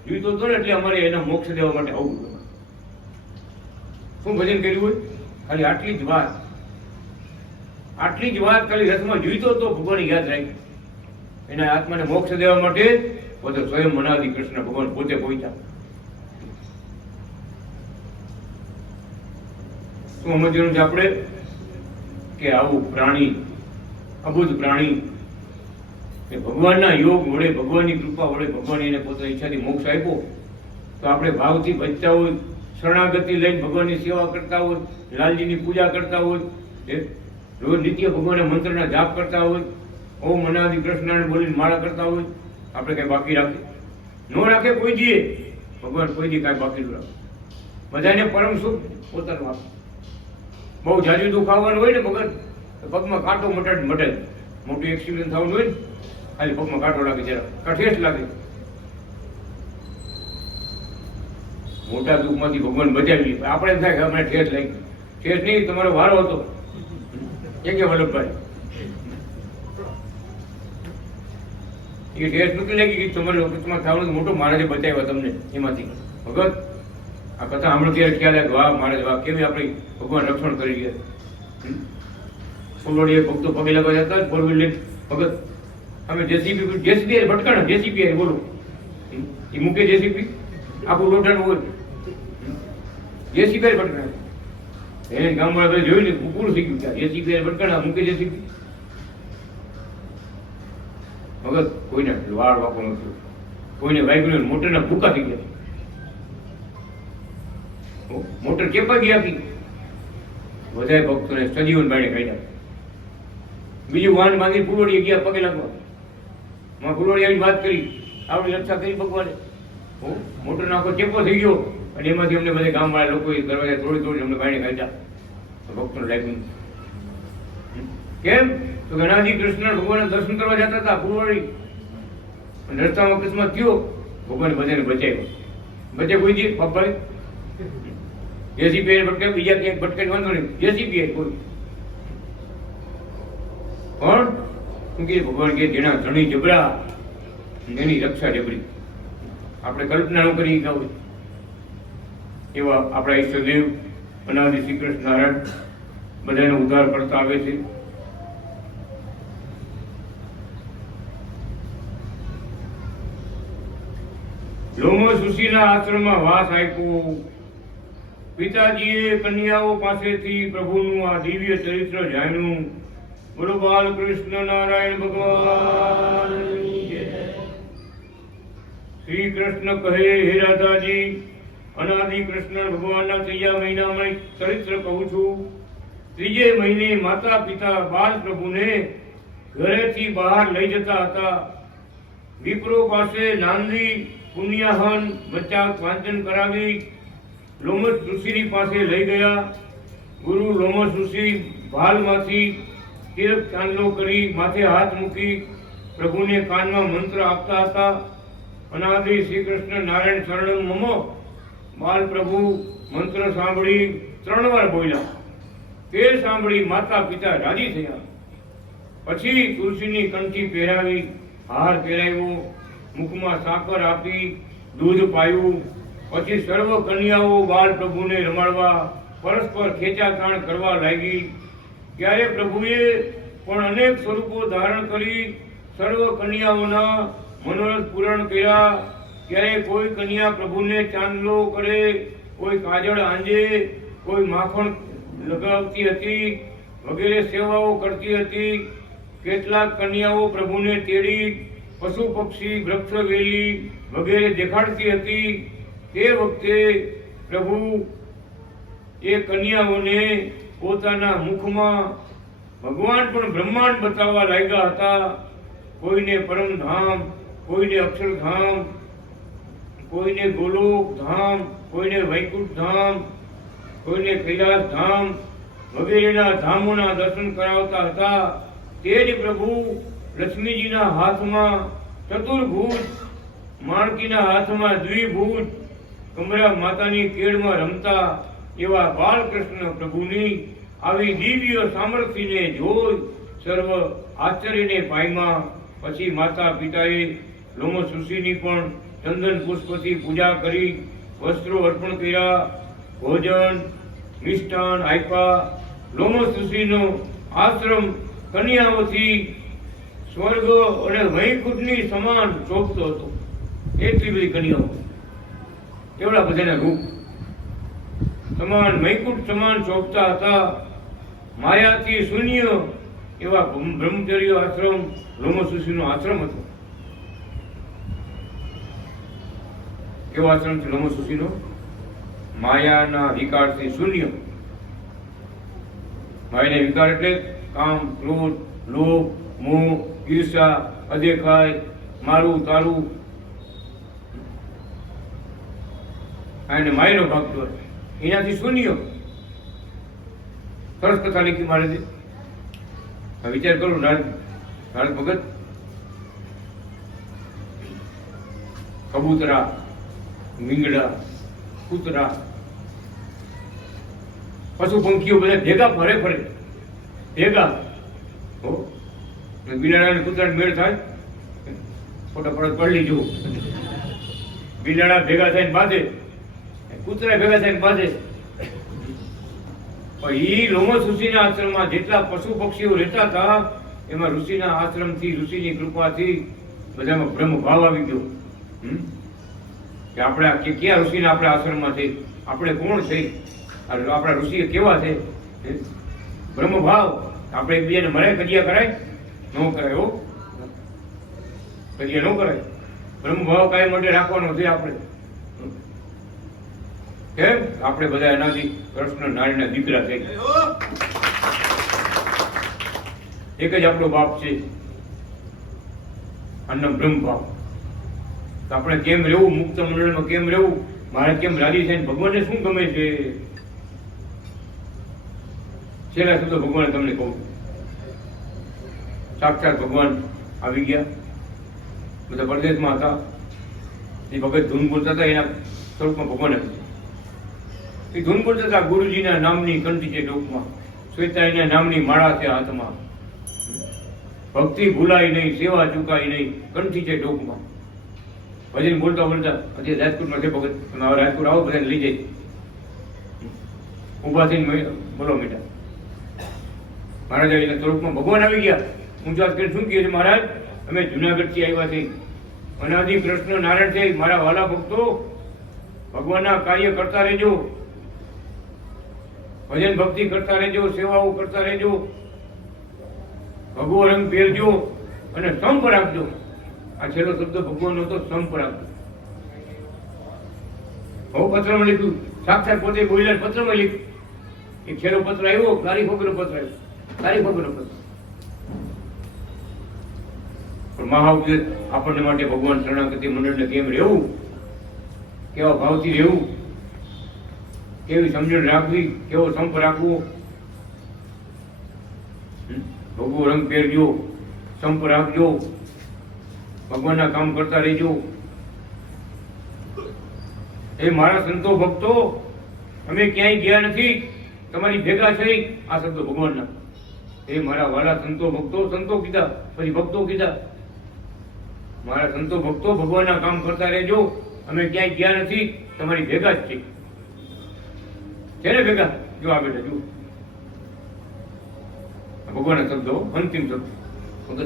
જીવતો હતો ને, એટલે અમારે એના મોક્ષ દેવા માટે આવવું. શું ભજન કર્યું હોય? ખાલી આટલી જ વાત, ખાલી રથમાં જીવતો હતો, ભગવાન યાદ રાખ્યું. એના આત્માને મોક્ષ દેવા માટે પોતે સ્વયં અનાદિ કૃષ્ણ ભગવાન પોતે પહોંચ્યા. શું સમજવાનું છે આપણે કે આવું પ્રાણી, અબુદ્ધ પ્રાણી, કે ભગવાનના યોગ વડે, ભગવાનની કૃપા વડે, ભગવાન એને પોતાની ઈચ્છાથી મોક્ષ આપ્યો. તો આપણે ભાવથી બચતા હોય, શરણાગતિ લઈને ભગવાનની સેવા કરતા હોય, લાલજીની પૂજા કરતા હોય, રોજ નિત્ય ભગવાનના મંત્રના જાપ કરતા હોય, ઓમ અનાદિ કૃષ્ણને બોલીને માળા કરતા હોય, આપણે કઈ બાકી રાખીએ? ન રાખે કોઈ દીએ. ભગવાન કોઈ દી કાંઈ બાકી ન રાખે. બધાને પરમ સુખ પોતાનું આપે. બહુ જાજુ દુઃખ આવવાનું હોય ને ભગત, પગમાં કાંટો મટે, મોટું એક્સિડન્ટ થવાનું હોય ને, ખાલી પગમાં કાંટો લાગે, જરા ઠેસ લાગે. મોટા દુઃખમાંથી ભગવાન બચાવી. આપણે એમ થાય કે આપણે ઠેસ લાગી. ઠેસ નહીં, તમારો વારો હતો. કે વલ્લભભાઈ એ ઠેસ નથી લાગી કે તમારે વખતમાં થવાનું મોટો મહારાજે બચાવ્યા તમને એમાંથી. ભગત આ કથા સાંભળો ત્યારે ખ્યાલ આવે, વાહ મહારાજ વાહ, કેવી આપણી ભગવાન રક્ષણ કરી ગયા. ફૂલોડીએ ભક્તો પગે લાગવા જતા ફોર વ્હીલર ભગત અમે જેસીબી ભટકાણા, જેસીબી બોલો એ મૂકે જેસીબી આખું લોટાનું હોય, જેસીબી ભટકાણા. એને ગામવાળા જોયું ને પૂરું થઈ ગયું, જેસીબી ભટકાણા મૂકે જેસીબી. ભગત કોઈને વાળ વાપો નથી, કોઈને વાગ્યું, મોટરના ભૂકા થઈ ગયા, મોટર ચેપાઈ ગઈ આખી. બધાય ભક્તોને સજીવન બાણે કાઢ્યા. બીજું વાહન બાંધી ફૂલોડીએ ગયા પગે લાગવા. માં ફૂલોડી આવીને વાત કરી, આવડી રક્ષા કરી ભગવાને. મોટરનો આખો ચેપો થઈ ગયો અને એમાંથી અમને બધા ગામવાળા લોકો દરવાજા તોડી અમને બાણે કાઢ્યા. ભક્તોને લાગ્યું કેમ તો અનાદિ કૃષ્ણ ભગવાનના દર્શન કરવા જતા હતા ફૂલોડી. રસ્તામાં અકસ્માત થયો, ભગવાન બધાને બચાવ્યો. બચે કોઈ દી બાપભાઈ જેસીબી ભટકે, બીજા ક્યાંક ભટકે વાંધો નહીં, જેસીબી કોઈ પણ શું કે ભગવાન કે જેના ધણી જબરા એની રક્ષા જબરી. આપણે કલ્પના ન કરી ગયા હોય એવા આપણા ઈષ્ટદેવ અનાદિ શ્રી કૃષ્ણ નારાયણ બધાનો ઉદ્ધાર કરતા આવે છે. લોમસ ઋષિના આશ્રમમાં વાસ આપ્યો. પિતાજીએ કન્યાઓ પાસેથી પ્રભુનું આ દિવ્ય ચરિત્ર જાણ્યું. બોલો બાલકૃષ્ણ નારાયણ ભગવાન. શ્રી કૃષ્ણ કહે, હે રાધાજી, અનાદિ કૃષ્ણ ભગવાનના ત્રીજા મહિનામાં ચરિત્ર કહું છું. ત્રીજે મહિને માતા પિતા બાલ પ્રભુને ઘરેથી બહાર લઈ જતા હતા. વિપ્રો પાસે નાંદી પુણ્યાહન બચ્ચા વાંચન કરાવી લોમસ ઋષિની પાસે લઈ ગયા. ગુરુ લોમસ ઋષિ ભાલમાંથી તિલક ચાંદલો કરી માથે હાથ મૂકી પ્રભુને કાનમાં મંત્ર આપતા હતા. અનાદિ શ્રી કૃષ્ણ નારાયણ શરણમ મમ. બાલ પ્રભુ મંત્ર સાંભળી 3 વાર બોલ્યા. તે સાંભળી માતા પિતા રાજી થયા. પછી તુલસીની કંઠી પહેરાવી, હાર પહેરાવ્યો, મુખમાં સાકર આપી દૂધ પાયું. પછી સર્વ કન્યાઓ બાલ પ્રભુને રમાડવા પરસ્પર ખેંચાતાણ કરવા લાગી. ત્યારે પ્રભુએ પણ અનેક સ્વરૂપો ધારણ કરી સર્વ કન્યાઓના મનોરથ પૂરણ કર્યા. ત્યારે કોઈ કન્યા પ્રભુને ચાંદલો કરે, કોઈ કાજળ આંજે, કોઈ માખણ લગાવતી હતી, વગેરે સેવાઓ કરતી હતી. કેટલાક કન્યાઓ પ્રભુને તેડી પશુ પક્ષી વૃક્ષ વેલી વગેરે દેખાડતી હતી. તે વખતે પ્રભુ એ કન્યાઓને પોતાના મુખમાં ભગવાન પણ બ્રહ્માંડ બતાવવા લાગ્યા હતા. કોઈને પરમધામ, કોઈને અક્ષરધામ, કોઈને ગોલોક ધામ, કોઈને વૈકુંઠ ધામ, કોઈને કૈલાસ ધામ વગેરેના ધામોના દર્શન કરાવતા હતા. તે જ પ્રભુ લક્ષ્મીજીના હાથમાં ચતુર્ભુજ, માણકીના હાથમાં દ્વિભુજ, કમરા માતાની કેળમાં રમતા એવા બાલકૃષ્ણ પ્રભુની આવી દિવ્ય સામર્થ્યને જોઈ સર્વ આશ્ચર્યને પામ્યા. પછી માતા પિતાએ લોમસ ઋષિની પણ ચંદન પુષ્પથી પૂજા કરી, વસ્ત્રો અર્પણ કર્યા, ભોજન મિષ્ટાન આપ્યા. લોમસ ઋષિનો આશ્રમ કન્યાઓથી સ્વર્ગ અને વૈકુંઠની સમાન શોભતો હતો. એટલી બધી કન્યાઓ, એવડા બધાના રૂપ સમાન વૈકુંઠ સમાન શોભતા હતા. માયાથી શૂન્ય એવા બ્રહ્મચર્ય આશ્રમ લોમસ ઋષિનો આશ્રમ હતો. કેવો આશ્રમ છે લોમસ ઋષિનો? માયાના વિકારથી શૂન્ય. માયાના વિકાર એટલે કામ, ક્રોધ, લોભ, મોહ, ઈર્ષા, અદેખાય, મારું તારું, અને માયનો ભાગ તો એનાથી શૂન્ય. સરસ કથા લીધી મારે. વિચાર કરો, નારદ ભગત કબૂતરા, મીંગડા, કૂતરા, પશુ પંખીઓ બધા ભેગા ફરે ભેગા. બિલાડા અને કૂતરા મેળ થાય, ફોટા પડત પડલી જુઓ. બિલાડા ભેગા થઈને બાંધે, કૂતરા ભેગા થઈને બાંધે. ઈ લોમસ ઋષિના આશ્રમમાં જેટલા પશુ પક્ષીઓ રહેતા હતા એમાં ઋષિના આશ્રમથી, ઋષિની કૃપાથી બધામાં બ્રહ્મ ભાવ આવી ગયો. કે આપણે ક્યાં ઋષિના આપણા આશ્રમમાં છે, આપણે કોણ છે, આપણા ઋષિ કેવા છે. બ્રહ્મ ભાવ. આપણે એકબીજાને મરે કજિયા કરાય? ન કરાય. હો, કજિયા ન કરાય. બ્રહ્મ ભાવ કાંઈ માટે રાખવાનો છે આપણે. કેમ? આપણે બધા એનાથી કૃષ્ણ નારાયણના દીકરા છે. એક જ આપણો બાપ છે, અન્ન બ્રહ્મ ભાવ. તો આપણે કેમ રહેવું, મુક્ત મંડળમાં કેમ રહેવું, મારે કેમ રાજી થઈને ભગવાનને શું ગમે છે? છેલ્લા સુધી ભગવાન તમને કહું, સાક્ષાત ભગવાન આવી ગયા. બધા પરદેશમાં હતા, એ ભગત ધૂન બોલતા હતા એના સ્વરૂપમાં ભગવાન હતું. એ ધૂન બોલતા હતા ગુરુજીના નામની કંઠી છે ડોકમાં, શ્વેતાજીના નામની માળા છે હાથમાં, ભક્તિ ભૂલાય નહીં, સેવા ચૂકાય નહીં, કંઠી છે ડોકમાં. ભજન બોલતા બોલતા અત્યારે રાજકોટમાં છે ભગત, તમે રાજકોટ આવો બધાને લઈ જાય, ઉભા થઈને બોલો મીઠા. મહારાજ એના સ્વરૂપમાં ભગવાન આવી ગયા. હું વાત કરી શું કહે છે મહારાજ, અમે જુનાગઢથી આવ્યા છીએ, અનાદિ કૃષ્ણ નારાયણ છે, મારા વાલા ભક્તો ભગવાનના કાર્ય કરતા રહેજો, ભજન ભક્તિ કરતા રહેજો, સેવાઓ કરતા રહેજો, ભગવો રંગ પહેરજો અને સંપ રાખજો. આ છેલ્લો શબ્દ ભગવાનનો હતો, સંપ રાખજો. હું પત્રમાં લખ્યું, સાક્ષાત પોતે બોલ્યા પત્રમાં લખ્યું. એક છેલ્લો પત્ર આવ્યો, તારીખ વગરનો પત્ર આવ્યો, તારીખ વગરનો પત્ર. પણ મહાઉપદેશ આપણને માટે ભગવાન શરણાગતિ મંડળને કેમ રહેવું, કેવા ભાવથી રહેવું, કેવી સમજણ રાખવી, કેવો સંપ રાખવો. ભગવો રંગ પહેરજો, સંપ રાખજો, ભગવાનના કામ કરતા રહેજો. એ મારા સંતો ભક્તો, અમે ક્યાંય ગયા નથી, તમારી ભેગા થઈ. આ શબ્દો ભગવાનના. એ મારા વાલા સંતો ભક્તો, સંતો કીધા પછી ભક્તો કીધા. મારા સંતો ભક્તો ભગવાનના કામ કરતા રહેજો, અમે ક્યાંય ગયા નથી, તમારી ભેગા જ છે. તેને ભેગા જો આ બેઠા જુઓ, ભગવાનના શબ્દો અંતિમ શબ્દ.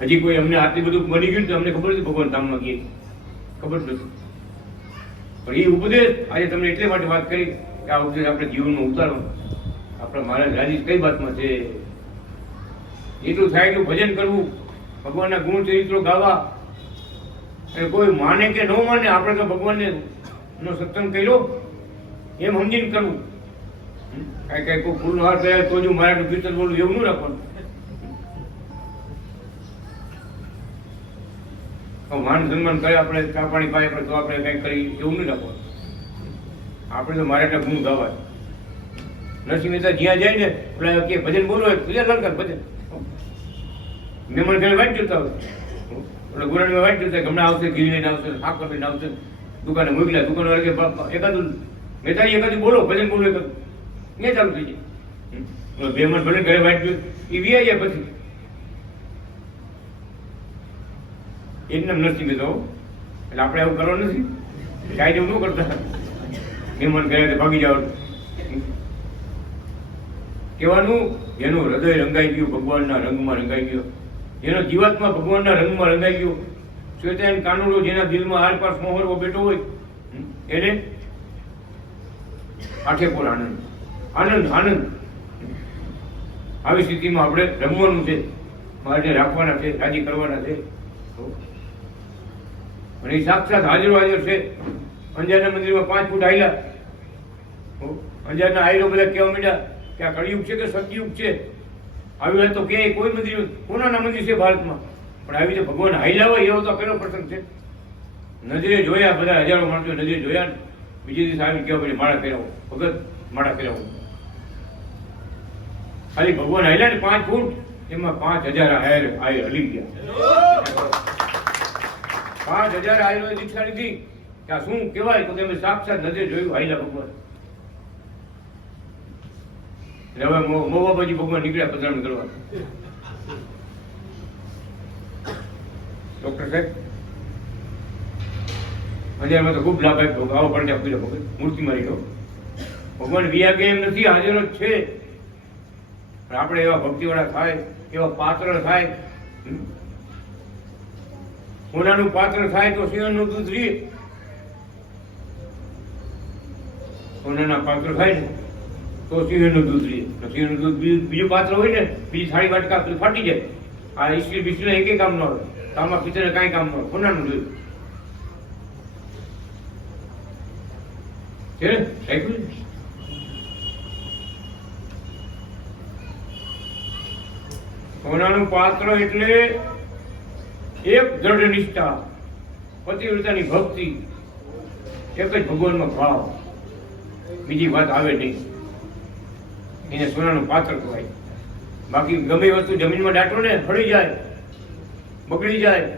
હજી કોઈ અમને આટલી બધું બની ગયું તો અમને ખબર નથી ભગવાન ધામમાં ગઈએ, ખબર નથી. પણ એ ઉપદેશ આજે તમને એટલે માટે વાત કરી કે આ ઉપદેશ આપણે જીવનમાં ઉતારવાનો. આપણા મહારાજ રાજી કઈ વાતમાં છે, એટલું થાય એટલું ભજન કરવું, ભગવાનના ગુણ ચરિત્રો ગાવા. અને કોઈ માને કે ન માને, આપણે તો ભગવાનને નો સત્સંગ કર્યો એમ સમજીને કરવું. કઈ કઈ કોઈ ફૂલનો હાર કર્યા તો જ મારા ભીતર બોલું એવું ન રાખવાનું. માન સન્માન કરે આપણે, ચા પાણી પાય આપણે તો આપણે કઈ કરી એવું નહીં રાખવાનું. આપણે તો મારા ગુણ ગાવા. નરસિંહ મહેતા જ્યાં જાય ને પેલા કે ભજન બોલવું હોય પૂજા લલકાર ભજન. મહેમાન ઘરે વાંચ જોતા હોય, એટલે ગુરાણીમાં વાંચ જોતા હમણાં આવશે, ઘી લઈને આવશે, સાકર લઈને આવશે, દુકાને મોકલ્યા. દુકાન વાળા કે એકાદું મહેતાજી એકાદું બોલો, ભજન બોલો એકાદું, ત્યાં ચાલુ થઈ જાય. મહેમાન ભલે ઘરે વાંચ જોયું એ વ્યાય જાય પછી એકદમ નરસિંહ મહેતા. એટલે આપણે આવું કરવાનું નથી, કાંઈ જેવું ન કરતા. મહેમાન ઘરે ભાગી જાવ કહેવાનું, જેનું હૃદય રંગાઈ ગયું ભગવાનના રંગમાં રંગાઈ ગયો, જેનો જીવાત્મા ભગવાનના રંગમાં રંગાઈ ગયો, શ્વેતાયન કાનુડો જેના દિલમાં આરપાર મોહરવો બેઠો હોય એને આઠે પર આનંદ આનંદ આનંદ. આવી સ્થિતિમાં આપણે રમવાનું છે, મારે રાખવાના છે, રાજી કરવાના છે. અને એ સાક્ષાત હાજરો હાજર છે. અંજારના મંદિરમાં 5 ફૂટ આયલા, અંજારના આયરો બધા કહેવા માંડ્યા કે આ કળિયુગ છે કે સતયુગ છે. આવી વાત તો કે કોઈ મંદિર, કોનાના મંદિર છે ભારતમાં, પણ આવી રીતે ભગવાન હાઈલા હોય એવો તો પેલો પ્રસંગ છે. નજરે જોયા, બધા હજારો માણસો નજરે જોયા, બીજે દિવસ આવી કહેવા પડે માળા ફેરવો, ભગત માળા ફેરવો. ખાલી ભગવાન હાઈલા ને 5 ફૂટ, એમાં 5000 આયર હલી ગયા. 5000 આયરોએ દીક્ષા લીધી કે આ શું કહેવાય, તો તમે સાક્ષાત નજરે જોયું હાઈલા ભગવાન. હવે મોવા બાજુ ભગવાન નીકળ્યા પધરામણી કરવા. ડોક્ટર સાહેબ અંજારમાં તો ખૂબ લાભ આપ્યો, આવો પડે આપી ભગત મૂર્તિ મારી ગયો. ભગવાન વિયા કે એમ નથી, હાજર જ છે. પણ આપણે એવા ભક્તિવાળા થાય, એવા પાત્ર થાય. સોનાનું પાત્ર થાય તો સિંહણનું દૂધ રે. સોનાના પાત્ર થાય ને તો સિંહણનું દૂધ રે. સિંહણનું દૂધ બીજું પાત્ર હોય ને, બીજી થાળી વાટકા ફાટી જાય. આ ઈસ્ત્રી બિસ્ત્રી એક કામ ન હોય, આમાં પિત્તળને કાંઈ કામ ન હોય. સોનાનું જોયું છે ને, સોનાનું પાત્ર એટલે એક દ્રઢ નિષ્ઠા, પતિવ્રતાની ભક્તિ, એક જ ભગવાનમાં ભાવ, બીજી વાત આવે નહીં. એને સોનાનું પાત્ર કહેવાય. બાકી ગમે વસ્તુ જમીનમાં દાટો ને ફળી જાય, બગડી જાય,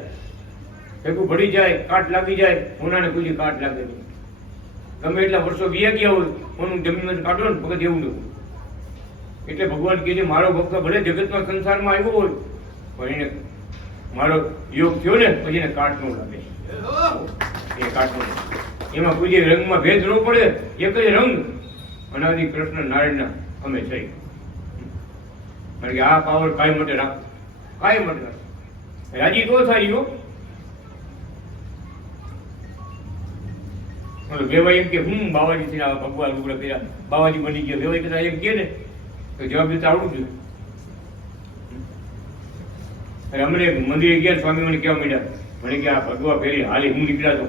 ભેગું ભળી જાય, કાટ લાગી જાય, ઓનાને કોઈ કાટ લાગે નહીં. ગમે એટલા વર્ષો વીયા ગયા હોય, ઓનું જમીન કાઢો ને પગત એવું નહીં. એટલે ભગવાન કહે છે મારો ભક્ત ભલે જગતમાં સંસારમાં આવ્યો હોય પણ એને મારો યોગ થયો ને પછી એને કાટ ન લાગે. એ કાટ ન લાગે. એમાં કોઈ રંગમાં ભેદ ન પડે. એક જ રંગ અનાદિ કૃષ્ણ નારાયણના અમે થઈ. કારણ કે આ પાવર કાયમ માટે રાખો, કાયમ માટે રાખો. રાજી તો થાય ગયો. વેવાઈ એમ કે હું બાવાજી થી ભગવાન લુગડા કર્યા, બાવાજી બની ગયા. વેવાઈ કદાચ એમ કે ને તો જવાબ દેતા આવડું જોઈએ. અમને મંદિરે ગયા, સ્વામી મને કહેવા માંડ્યા, મને કે આ ભગવા પહેરી હાલી હું નીકળ્યા તો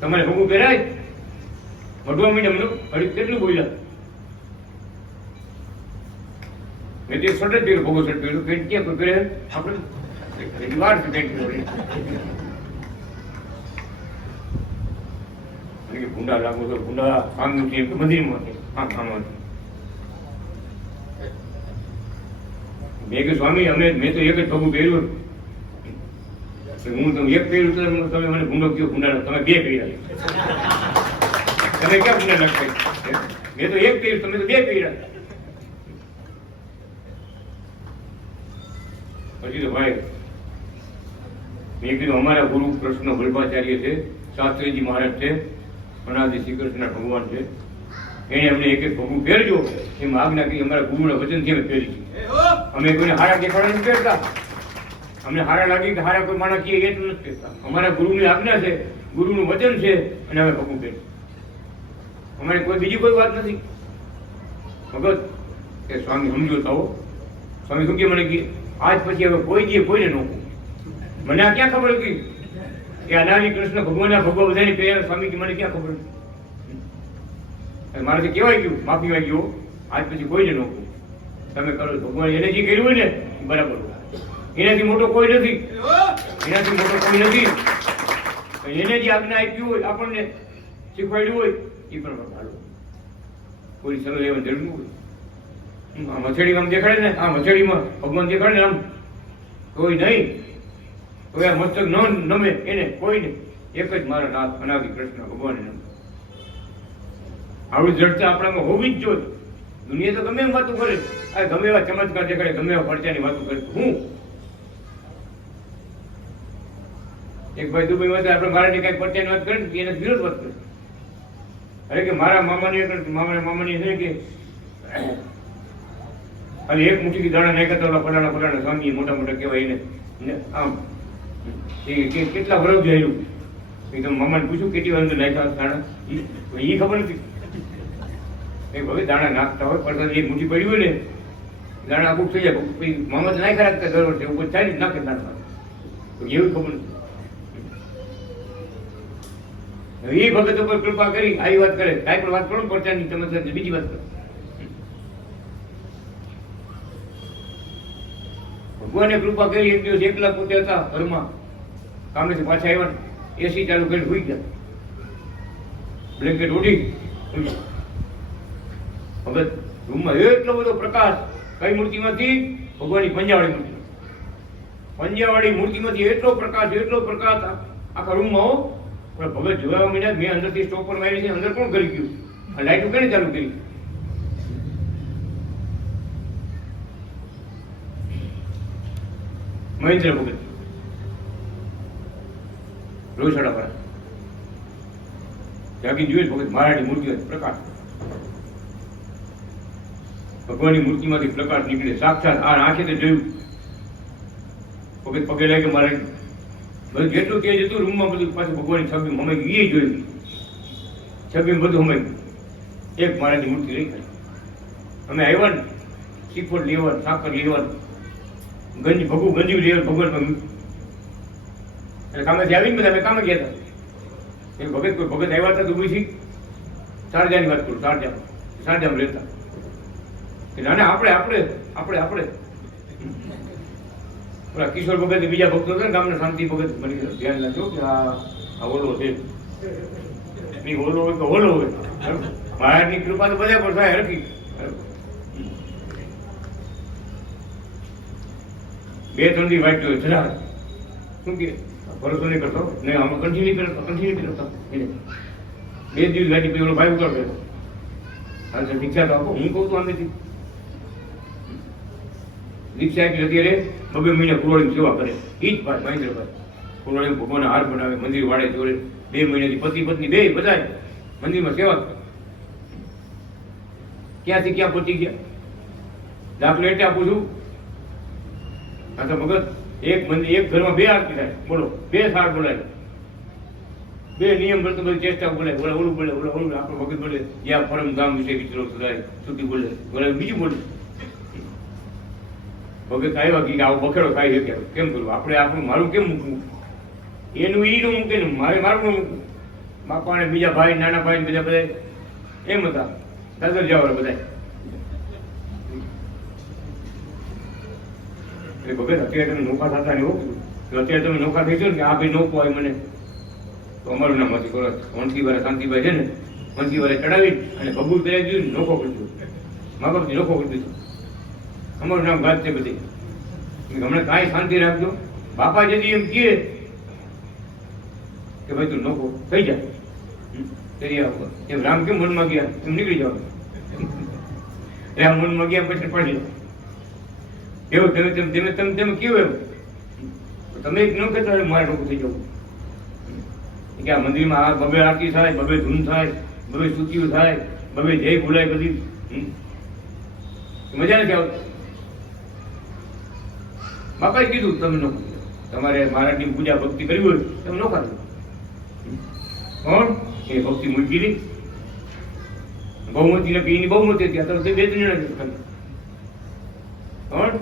તમારે ભગવું પહેરાય ભગવા માંડ્યા. મને હજી કેટલું બોલ્યા. મેં તો શર્ટ જ પહેર્યું, ભગવો શર્ટ પહેર્યું. પેન્ટ ક્યાં કોઈ પહેરે આપણે વાર છે પેન્ટ પહેરી. ભૂંડા લાગુ તો ભૂંડા કામ છે મંદિરમાં આમ. મેં કે સ્વામી મેં તો એક જ પગું પહેર્યું. હું તો એક પહેર્યું તો તમે મને ભૂંડો કયો ભૂંડા, તમે બે પહેર્યા. તમે ક્યાં ભૂંડા લાગતા? મેં તો એક પહેર્યું, તમે તો બે પહેર્યા. પછી તો ભાઈ મેં કીધું અમારા ગુરુ કૃષ્ણ વલ્ભાચાર્ય છે, શાસ્ત્રીજી મહારાજ છે, અનાદિ શ્રી કૃષ્ણ ભગવાન છે. એને અમને એક એક ભગવું પહેરજો એમ આજ્ઞા કરી. અમારા ગુરુના વચનથી અમે પહેરી. અમે કોઈને હારા દેખાડા નથી પહેરતા. અમને હારા લાગી કે હારા કોઈ માણસ કહીએ એટલું નથી પહેરતા. અમારા ગુરુની આજ્ઞા છે, ગુરુનું વચન છે અને અમે ભગવું પહેરીએ. અમારે કોઈ બીજી કોઈ વાત નથી. ભગત કે સ્વામી સમજો તો સ્વામી શું કે મને કે આજ પછી હવે કોઈ દે કોઈને ન કહું. મને આ ક્યાં ખબર હતી કે અનાદિ કૃષ્ણ ભગવાનના ભગવા બધાની પહેર્યા? સ્વામી કે મને ક્યાં ખબર હતી? મારાથી કહેવાય ગયું, માફી માંગી ગયો, આજ પછી કોઈને ન કહું. તમે કરો ભગવાન એને જે કર્યું હોય ને બરાબર. એનાથી મોટો કોઈ નથી, એનાથી મોટો કોઈ નથી. એને જે આજ્ઞા આપી હોય, આપણને શીખવાડ્યું હોય એ પણ હાલો. કોઈ સલાહ લેવાની જરૂર ન હોય. આ મથેડીમાં આમ દેખાડે ને, આ મથેડીમાં ભગવાન દેખાડે ને આમ કોઈ નહીં, કોઈ આ મસ્તક ન નમે એને કોઈ નહીં. એક જ મારા નાથ અનાદિ કૃષ્ણ ભગવાન નમે. આવડી જડતા આપણામાં હોવી જ જોઈએ. દુનિયા તો ગમે એમ વાતો કરે, આ ગમે એવા ચમત્કાર દેખાડે, ગમે એવા પડચાની વાતો કરે. હું એક ભાઈ દુબઈમાં આપણે મારાની કઈ પડચાની વાત કરે ને એને વિરોધ વાત કરે. અરે કે મારા મામાની છે કે ખાલી એક મુઠ્ઠી દાણા નાખ્યા તો ફલાણા સ્વામી મોટા મોટા કહેવાય એને આમ કેટલા વર્ષ જોયેલું. તમે મામાને પૂછ્યું કેટલી વાર નાખ્યા દાણા? એ ખબર નથી. હવે દાણા નાખતા હોય પણ એક મુઠ્ઠી પડ્યું હોય ને દાણા આખું થઈ જાય. મામા તો નાખ્યા રાખતા દર વર્ષે ઉપર ચાલી નાખે દાણા. એવું ખબર નથી. એ ભગત ઉપર કૃપા કરી આવી વાત કરે, કાંઈ પણ વાત કરો પડચાની ચમત્કાર બીજી વાત કરો. ભગવાને કૃપા કરી. એક દિવસ એકલા પોતે હતા ઘરમાં, કામેથી પાછા આવ્યા, એસી ચાલુ કરીને સુઈ ગયા, બ્લેન્કેટ ઓઢી ભગત રૂમમાં એટલો બધો પ્રકાશ. કઈ મૂર્તિમાંથી? ભગવાનની પંજાવાળી મૂર્તિ. પંજાવાળી મૂર્તિમાંથી એટલો પ્રકાશ આખા રૂમમાં હો. પણ ભગત જોવા માંડ્યા, મેં અંદરથી સ્ટોપ પર મારી છે, અંદર કોણ કરી ગયું? આ લાઈટો કેને ચાલુ કરી? મહેન્દ્ર ભગત રોસાડા પર જાગી જોયું ભગત મહારાજની મૂર્તિ પ્રકાશ. ભગવાનની મૂર્તિમાંથી પ્રકાશ નીકળે સાક્ષાત. આ આંખે તો જોયું. ભગત પગે લાગે મહારાજ બધું જેટલું તેજ હતું રૂમમાં બધું પાછું ભગવાનની છબી હમાઈ એ જોયું. છબી બધું હમાઈ એક મહારાજની મૂર્તિ રહી ગઈ. અમે આવ્યા ને શ્રીફળ લેવા, સાકર લેવા, ગંજી લેવા ભગવાન એટલે કામેથી આવીને બધા અમે કામે ગયા હતા. એ ભગત કોઈ ભગત આવ્યા હતા દુબઈથી, શારજાની વાત કરું, શારજામાં રહેતા. નાના આપણે ઓલા કિશોર ભગત બીજા ભક્તો હતા ને ગામના શાંતિ ભગત મને ધ્યાન લાગ્યો કે આ ઓલો છે. ઓલો હોય તો ઓલો હોય. મહારાજની કૃપા તો બધા પર થાય હરકી. 2-3 દી વાંચ્યો જરા શું કે ભરોસો નહીં કરતો ને આમાં કન્ટિન્યુ કરતો એને 2 દિવસ ગાડી પછી ઓલો ભાઈ ઉતર ગયો હાલ દીક્ષા તો આપો હું કહું તો આમેથી દીક્ષા એટલે અત્યારે 2 મહિના કુરોડીની સેવા કરે એ જ ભાઈ મહેન્દ્રભાઈ કુરોડી ભગવાનના હાર બનાવે મંદિર વાળે જોડે 2 મહિનાથી પતિ પત્ની બે બધા મંદિરમાં સેવા કરે ક્યાંથી ક્યાં પહોંચી ગયા દાખલો એટલે આપું છું આ તો મગજ એક ઘરમાં 2 આરતી થાય બોલો 2 સાર બોલાય 2 નિયમ કરતો બધી ચેષ્ટા બોલે ઓલું બોલે ઓલું આપણો મગજ બોલે જ્યાં ફરમ ગામ વિશે વિચરો સુધારે છૂટી બોલે બીજું બોલે ભગત આવ્યા કે આવો બખેડો ખાઈ શકે કેમ કરવું આપણે આપણું મારું કેમ મૂકવું એનું નું મૂકે ને મારું ન મૂકવું બાપા ને બીજા ભાઈ નાના ભાઈ બધા એમ હતા દાદર જવા બધા ભગત અત્યારે તમે નોખા થતા ને અત્યારે તમે નોખા થઈ જાઓ ને કે આ ભાઈ નોખો હોય મને તો અમારું નામ હતી કરો વંશીવાળા શાંતિભાઈ છે ને વંશીવાળા ચડાવી અને બબૂલ કરાવી દીધું નોખો કરી દીધું મા બાપથી નોખો કરી દીધું અમારું નામ ગાત છે બધી હમણાં કાંઈ શાંતિ રાખજો બાપા જતી એમ કહે કે ભાઈ તું નોખો થઈ જાય એમ રામ કેમ મનમાં ગયા એમ નીકળી જાવ રામ મનમાં ગયા પછી પડી જાવ એવું તમે કેવું એવું તમે એક ન કહેતા હોય મારે નોખું થઈ જવું કે આ મંદિરમાં આ 2 આરતી થાય 2 ધૂન થાય 2 સ્તુતિઓ થાય 2 જય બોલાય બધી મજા નથી આવતી બાપાએ કીધું તમે નોખો તમારે મહારાજની પૂજા ભક્તિ કરવી હોય તમે નોખા દો કોણ એ ભક્તિ મૂકી નહીં બહુમતી નથી એની બહુમતી હતી અત્યારે 2 જણા કોણ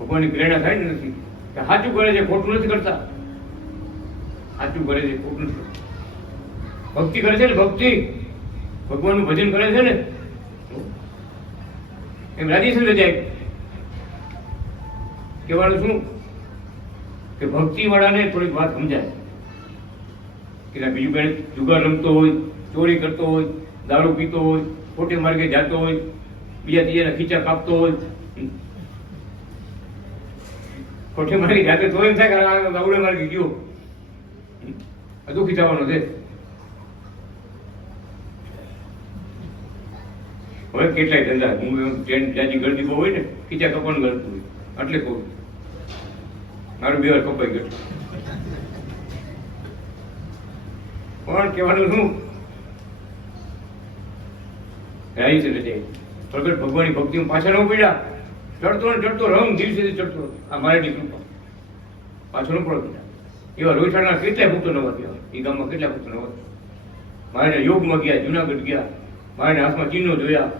ભગવાનની પ્રેરણા થાય ને નથી કે સાચું કરે છે ખોટું નથી કરતા સાચું કરે છે ખોટું નથી ભક્તિ કરે છે ને ભક્તિ ભગવાનનું ભજન કરે છે ને એમ રાજી છે જાય કહેવાનું શું કે ભક્તિ વાળાને થોડીક વાત સમજાય કે બીજું કઈ જુગાર રમતો હોય ચોરી કરતો હોય દારૂ પીતો હોય ખોટે માર્ગે જતો હોય બીજા ત્રીજાના ખીચા કાપતો હોય ખોટે માર્ગે જાતે તો એમ થાય કે આવડે માર્ગે ગયો દુઃખી થવાનો છે હવે કેટલાય ધંધા હું ટ્રેન જાજી ગળદી બહુ હોય ને ખીચા કપવાનું ગળતું હોય એટલે કહું મારું 2 વાર કપાઈ ગયું પણ કહેવાનું શું રાઈ છે પ્રગટ ભગવાનની ભક્તિમાં પાછળ ન પડ્યા ચડતો ને ચડતો રંગ દિવસેથી ચડતો આ મારાની કૃપા પાછળ ન પડો એવા રોહિઠાના કેટલાય ભક્તો નવા થયા એ ગામમાં કેટલા ભક્તો નવા મારે યોગમાં ગયા જુનાગઢ ગયા મારે હાથમાં ચિહ્નો જોયા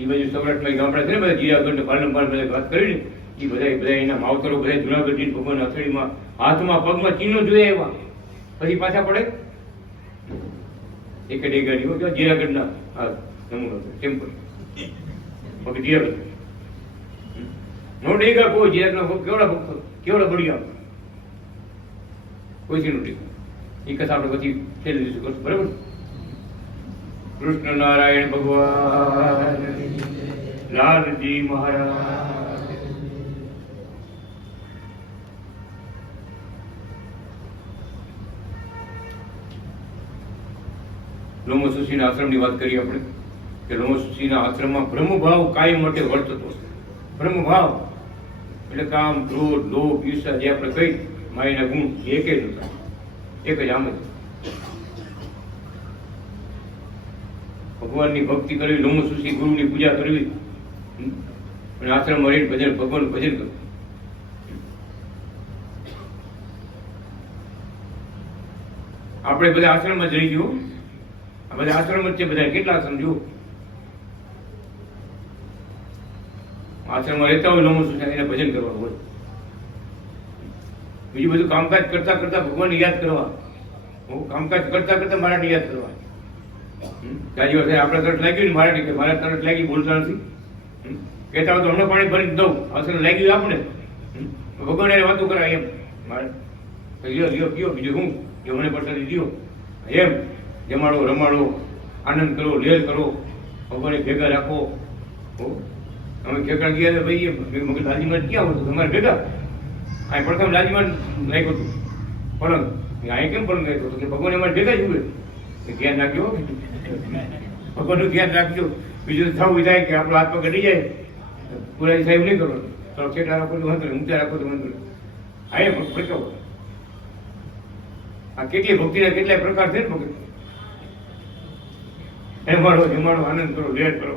એ બાજુ સૌરાષ્ટ્રમાં ગામડા છે ને બધા જીરાગઢ ને પાલનપાલ બધા વાત કરી ને એ બધા એના માવતરો બધા જુનાગઢ ભગવાન અથડીમાં હાથમાં પગમાં ચિહ્નો જોયા એવા પછી પાછા પડે એક ગાડીઓ જીરાગઢના નમૂનો ટેમ્પલ બાકી જીરાગઢ નો ડેગા કોઈ જીરાગઢના કેવડા બળિયા કોઈ છે નો ડેગા એ કથા આપણે પછી છેલ્લે દિવસે કરશું બરાબર કૃષ્ણ નારાયણ ભગવાન લાલજી મહારાજ લોમસુશીના આશ્રમની વાત કરીએ આપણે કે લોમસુશીના આશ્રમમાં બ્રહ્મભાવ કાયમ માટે વર્તતો બ્રહ્મભાવ એટલે કામ ક્રોધ લોભ ઈર્ષા જે આપણે કઈ માયાના ગુણ એક જ નતા એક જ આમ જ ભગવાનની ભક્તિ કરવી લોમસુશી ગુરુની પૂજા કરવી અને આશ્રમમાં રહીને ભજન ભગવાનનું ભજન કરવું આપણે બધા આશ્રમમાં જ રહી ગયું આ બધા આશ્રમ જ છે બધા કેટલા આશ્રમ જુઓ આશ્રમમાં રહેતા હોય લોમસુશી એને ભજન કરવાનું હોય બીજું બધું કામકાજ કરતા કરતા ભગવાનને યાદ કરવા કામકાજ કરતા કરતા મારાને યાદ કરવા ગાજી વર્ષે આપણે તરત લાગ્યું ને મારા કે મારા તરત લાગી બોલતા નથી કહેતા હોય તો હમણાં પાણી ભરી દઉં અસર લાગ્યું આપણે ભગવાન એને વાતો કરાય એમ મારે લ્યો લ્યો કયો બીજું હું કે મને પ્રસાદી દો એમ જમાડો રમાડો આનંદ કરો લેર કરો ભગવાને ભેગા રાખો અમે ખેકડા ગયા ભાઈ મગજ હાજીમાં ક્યાં હતો તમારે ભેગા આ પ્રથમ રાજ્યમાં નાખ્યું હતું પલંગ, અહીં કેમ પલંગ નાખ્યો હતો કે ભગવાન અમારે ભેગા જ ઉભે, ધ્યાન રાખજો, ભગવાનનું ધ્યાન રાખજો, બીજું થવું થાય કે આપણો હાથ પગ અડી જાય, પુરાઈ થાય એવું નહીં કરવાનું, થોડો છેટા રાખો તો વાંધો નહીં, ઊંચા રાખો તો વાંધો નહીં. આ એ ભટકાવો. આ કેટલી ભક્તિના કેટલાય પ્રકાર છે ને ભક્તિ. જમાડો જમાડો, આનંદ કરો, લેર કરો.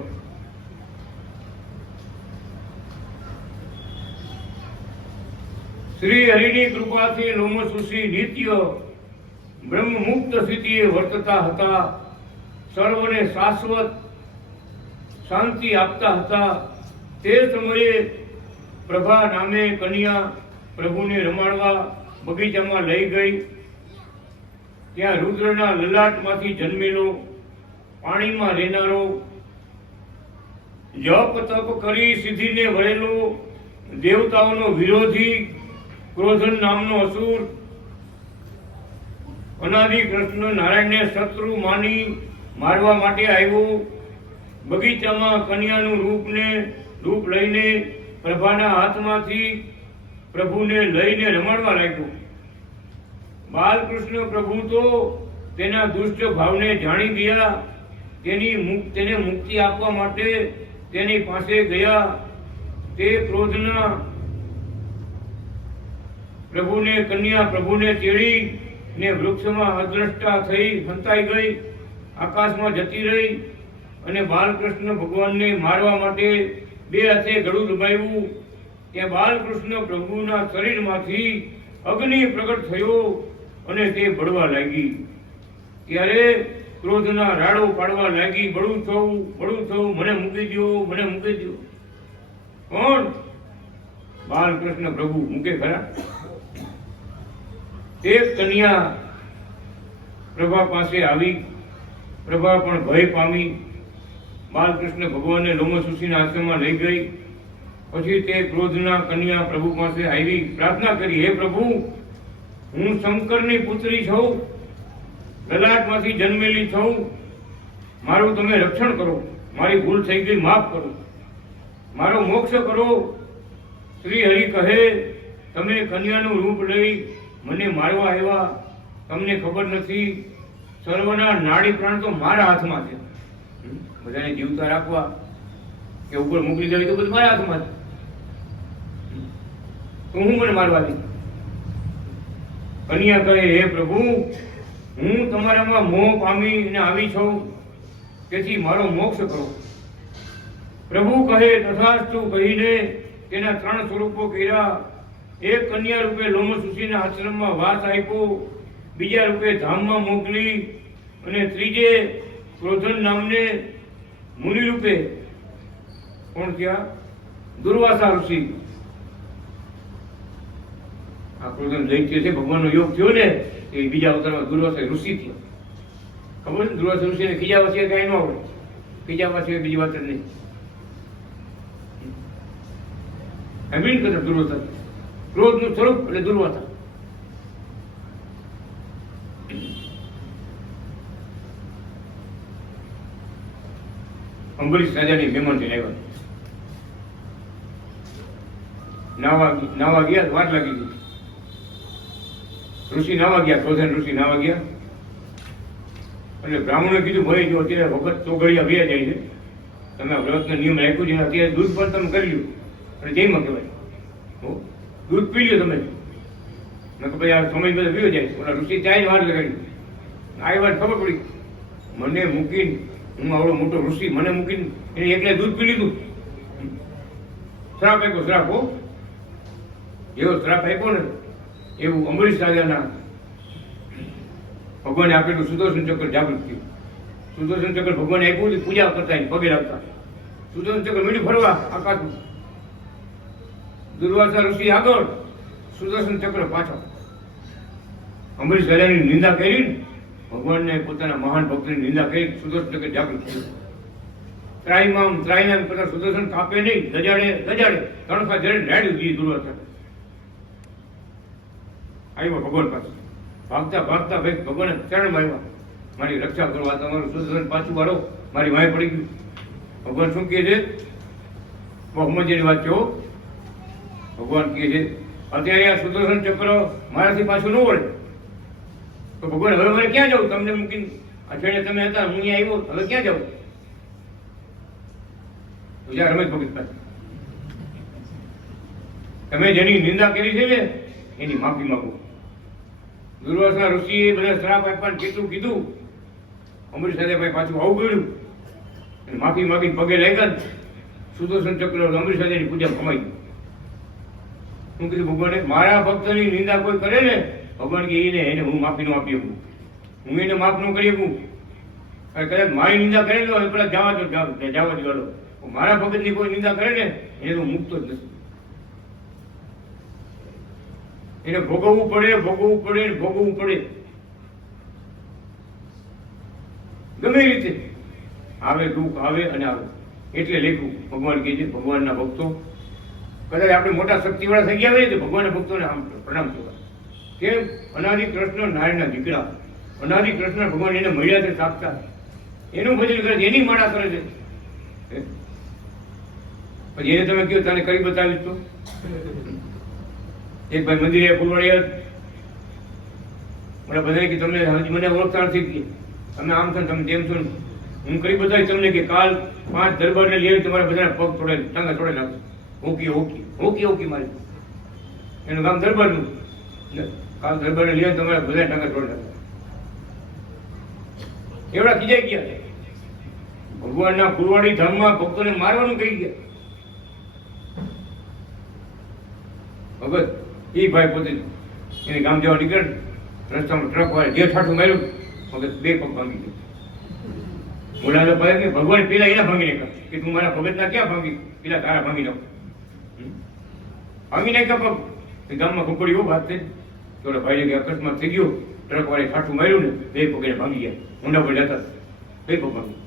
શ્રી હરિની કૃપાથી લોમસુષી નિત્ય બ્રહ્મ મુક્ત સ્થિતિએ વર્તતા હતા. સર્વને શાશ્વત શાંતિ આપતા હતા. તે સમયે પ્રભા નામે કન્યા પ્રભુને રમાડવા બગીચામાં લઈ ગઈ. ત્યાં રુદ્રના લલાટમાંથી જન્મેલો, પાણીમાં રહેનારો, જપ તપ કરી સિદ્ધિને વળેલો, દેવતાઓનો વિરોધી ક્રોધન નામનો અસુર, અનાદિ કૃષ્ણ નારાયણને શત્રુ માની મારવા માટે આવ્યો. બગીચામાં કન્યાનું રૂપ લઈને પ્રભાના હાથમાંથી પ્રભુને લઈને રમાડવા લાગ્યો. બાલકૃષ્ણ પ્રભુ તો તેના દુષ્ટ ભાવને જાણી ગયા. તેને મુક્તિ આપવા માટે તેની પાસે ગયા. તે ક્રોધના કન્યા પ્રભુને તેડી ને વૃક્ષમાં અદ્રષ્ટા થઈ હંતાઈ ગઈ, આકાશમાં જતી રહી. અને બાલકૃષ્ણ ભગવાનને મારવા માટે બે હાથે ગળું દબાવ્યું. ત્યાં બાલકૃષ્ણ પ્રભુના શરીરમાંથી અગ્નિ પ્રગટ થયો અને તે બળવા લાગી. ત્યારે ક્રોધના રાડો પાડવા લાગી, બળું થવું, મને મૂકી દો, મને મૂકી દો. કોણ? બાલકૃષ્ણ પ્રભુ મૂકે ખરા? તે કન્યા પ્રભા પાસે આવી. પ્રભા પણ ભય પામી. બાલકૃષ્ણ ભગવાનને લોમસુષીના આશ્રમમાં લઈ ગઈ. પછી તે ક્રોધના કન્યા પ્રભુ પાસે આવી, પ્રાર્થના કરી, હે પ્રભુ, હું શંકરની પુત્રી છું, લલાટમાંથી જન્મેલી છું, મારું તમે રક્ષણ કરો, મારી ભૂલ થઈ ગઈ માફ કરો, મારો મોક્ષ કરો. શ્રી હરિ કહે, તમે કન્યાનું રૂપ લઈ મને મારવા આવ્યા, તમને ખબર નથી, સર્વના નાડી પ્રાણ તો મારા હાથમાં છે. બધાને જીવતા રાખવા કે ઉપર મોકલી દેવી તો બધું મારા હાથમાં છે. તો હું મને મારવા દઈ? કન્યા કહે, હે પ્રભુ, હું તમારામાં મોહ પામીને આવી છું, તેથી મારો મોક્ષ કરો. પ્રભુ કહે, તથાસ્તુ કહીને તેના 3 સ્વરૂપો કર્યા. એક કન્યા રૂપે લોમસુષીના આશ્રમમાં વાસ આપ્યો, બીજા રૂપે ધામમાં મોકલી, અને ત્રીજે ક્રોધન નામને મુનિ રૂપે, કોણ થયા? દુર્વાસા ઋષિ. આ ક્રોધન દૈત્ય છે, ભગવાનનો યોગ થયો ને, એ બીજા અવતારમાં દુર્વાસા ઋષિ થયો. ખબર છે? દુર્વાસા ઋષિને ખીજાવા સિવાય કઈ ન આવડે, ખીજાવા સિવાય બીજી વાત જ નહીં. એમ કદાચ દુર્વાસા, ક્રોધનું સ્વરૂપ એટલે દુર્વાસા. અંબરીશ રાજાની મહેમાન થઈને આવ્યા. નાવા ગયા, વાર લાગી ગઈ. ઋષિ નાવા ગયા, ક્રોધન ઋષિ નાવા ગયા. એટલે બ્રાહ્મણે કીધું, ભાઈ જો અત્યારે વખત ચોગડિયા વ્યા જાય છે, તમે વ્રતનો નિયમ રાખ્યું છે, અત્યારે દૂધ પણ તમે કરી લ્યો, અને જઈમાં કહેવાય દૂધ પી લ્યો તમે. ભાઈ આ સમય બધા પીવો જાય. ઓલા ઋષિ ચાય વાર લગાડી. આ વાત ખબર પડી, મને મૂકીને, હું આવડો મોટો ઋષિ, મને મૂકીને એને એકલે દૂધ પી લીધું. શ્રાપ આપ્યો, શ્રાપ. હો, એવો શ્રાપ આપ્યો ને, એવું અંબરીશ રાજાના ભગવાને આપેલું સુદર્શન ચક્ર જાગૃત થયું. સુદર્શન ચક્ર ભગવાને આપ્યું, પૂજા કરતા પગે લાગતા. સુદર્શન ચક્ર મીઠું ફરવા આકાશમાં. દુર્વાસા ઋષિ આગળ, સુદર્શન ચક્ર પાછળ. અંબરીશ રાજાની નિંદા કરી, ભગવાનને પોતાના મહાન ભક્તની નિંદા કરી, સુદર્શન ચક્ર જાગૃત થયું. ત્રાઈમામ કરતા સુદર્શન કાપે નહીં, ગજાડે ધણખા જડે રાડ્યું દીધી દુર્વાસા. આવ્યો ભગવાન પાસે, ભાગતા ભાઈ ભગવાન ચરણમાં આવ્યા, મારી રક્ષા કરવા, તમારું સુદર્શન પાછું વાળો, મારી વાય પડી ગયું. ભગવાન શું કહે છે? બહુ મજાની વાત છે. ભગવાન કહે છે, અત્યારે આ સુદર્શન ચક્ર મારાથી પાછું ન વળે તો ભગવાન હવે મારે ક્યાં જવું? તમને મૂકીને અઠવાડિયે તમે હતા, હું અહીંયા આવ્યો, હવે ક્યાં જવું? તો જ્યાં રમેશ ભગત પાસે તમે જેની નિંદા કરી છે ને એની માફી માંગો. દુર્વાસા ઋષિએ બધા શ્રાપ આપ્યા, કેટલું કીધું, અમરીશ સાથે ભાઈ પાછું આવું ગયું, માફી માંગીને પગે લાગ્યા. સુદર્શન ચક્ર અમરીશ સાથેની પૂજા કમાઈ. હું કીધું ભગવાને મારા ભક્તની નિંદા કોઈ કરે ને, ભગવાન કે એને હું માફી ન આપી શકું, હું એને માફ ન કરી શકું. કદાચ મારી નિંદા કરે તો પેલા જવા દો, મારા ભગતની કોઈ નિંદા કરે ને એને તો મુક્તો જ નથી. એને ભોગવવું પડે. ગમે રીતે આવે, દુઃખ આવે અને આવે. એટલે લેખું ભગવાન કહે છે, ભગવાનના ભક્તો કદાચ આપણે મોટા શક્તિવાળા થઈ ગયા હોય તો ભગવાનના ભક્તોને આમ પ્રણામ કરવા. કેમ? અનાદિ કૃષ્ણ નારાયણના દીકરા, અનાદિ કૃષ્ણ ભગવાન એને મળ્યા છે સાક્ષાત, એનું ભજન કરે છે, એની માળા કરે છે. પછી એને તમે કહો તને કરી બતાવીશ તો એક ભાઈ મંદિરે ફૂલવાડિયા મને બધાને કે તમને હજી મને ઓળખતા નથી, તમે આમ છો તમે તેમ છો, હું કરી બતાવીશ તમને કે કાલ 5 દરબારને લઈ આવી તમારા બધાના પગ તોડે, ટાંગા તોડે નાખશે. ઓકી મારી એનું કામ દરબારનું. કાલ દરબારને લઈ આવી તમારા બધા ટાંગા તોડે નાખશે. એવડા ખીજાઈ ગયા. ભગવાનના ફૂલવાડી ધામમાં ભક્તોને મારવાનું કહી ગયા. ભગત એ ભાઈ પોતે એને ગામ જવા નીકળે, રસ્તામાં ટ્રક વાળે જે ઠાઠું માર્યું, ભગત 2 પગ ભાંગી ગયો. બોલાવે ભાઈ કે ભગવાન પેલા એના ભાંગી નાખ્યા કે તું મારા ભગતના ક્યાં ભાંગી, પેલા તારા ભાંગી નાખ. ભાંગી નાખ્યા પગ. ગામમાં ખોપડી એવો વાત થઈ તો ભાઈ કે અકસ્માત થઈ ગયો, ટ્રક વાળે ઠાઠું માર્યું ને 2 પગ એને ભાંગી ગયા. ઊંડા પર જતા 2 પગ ભાંગી.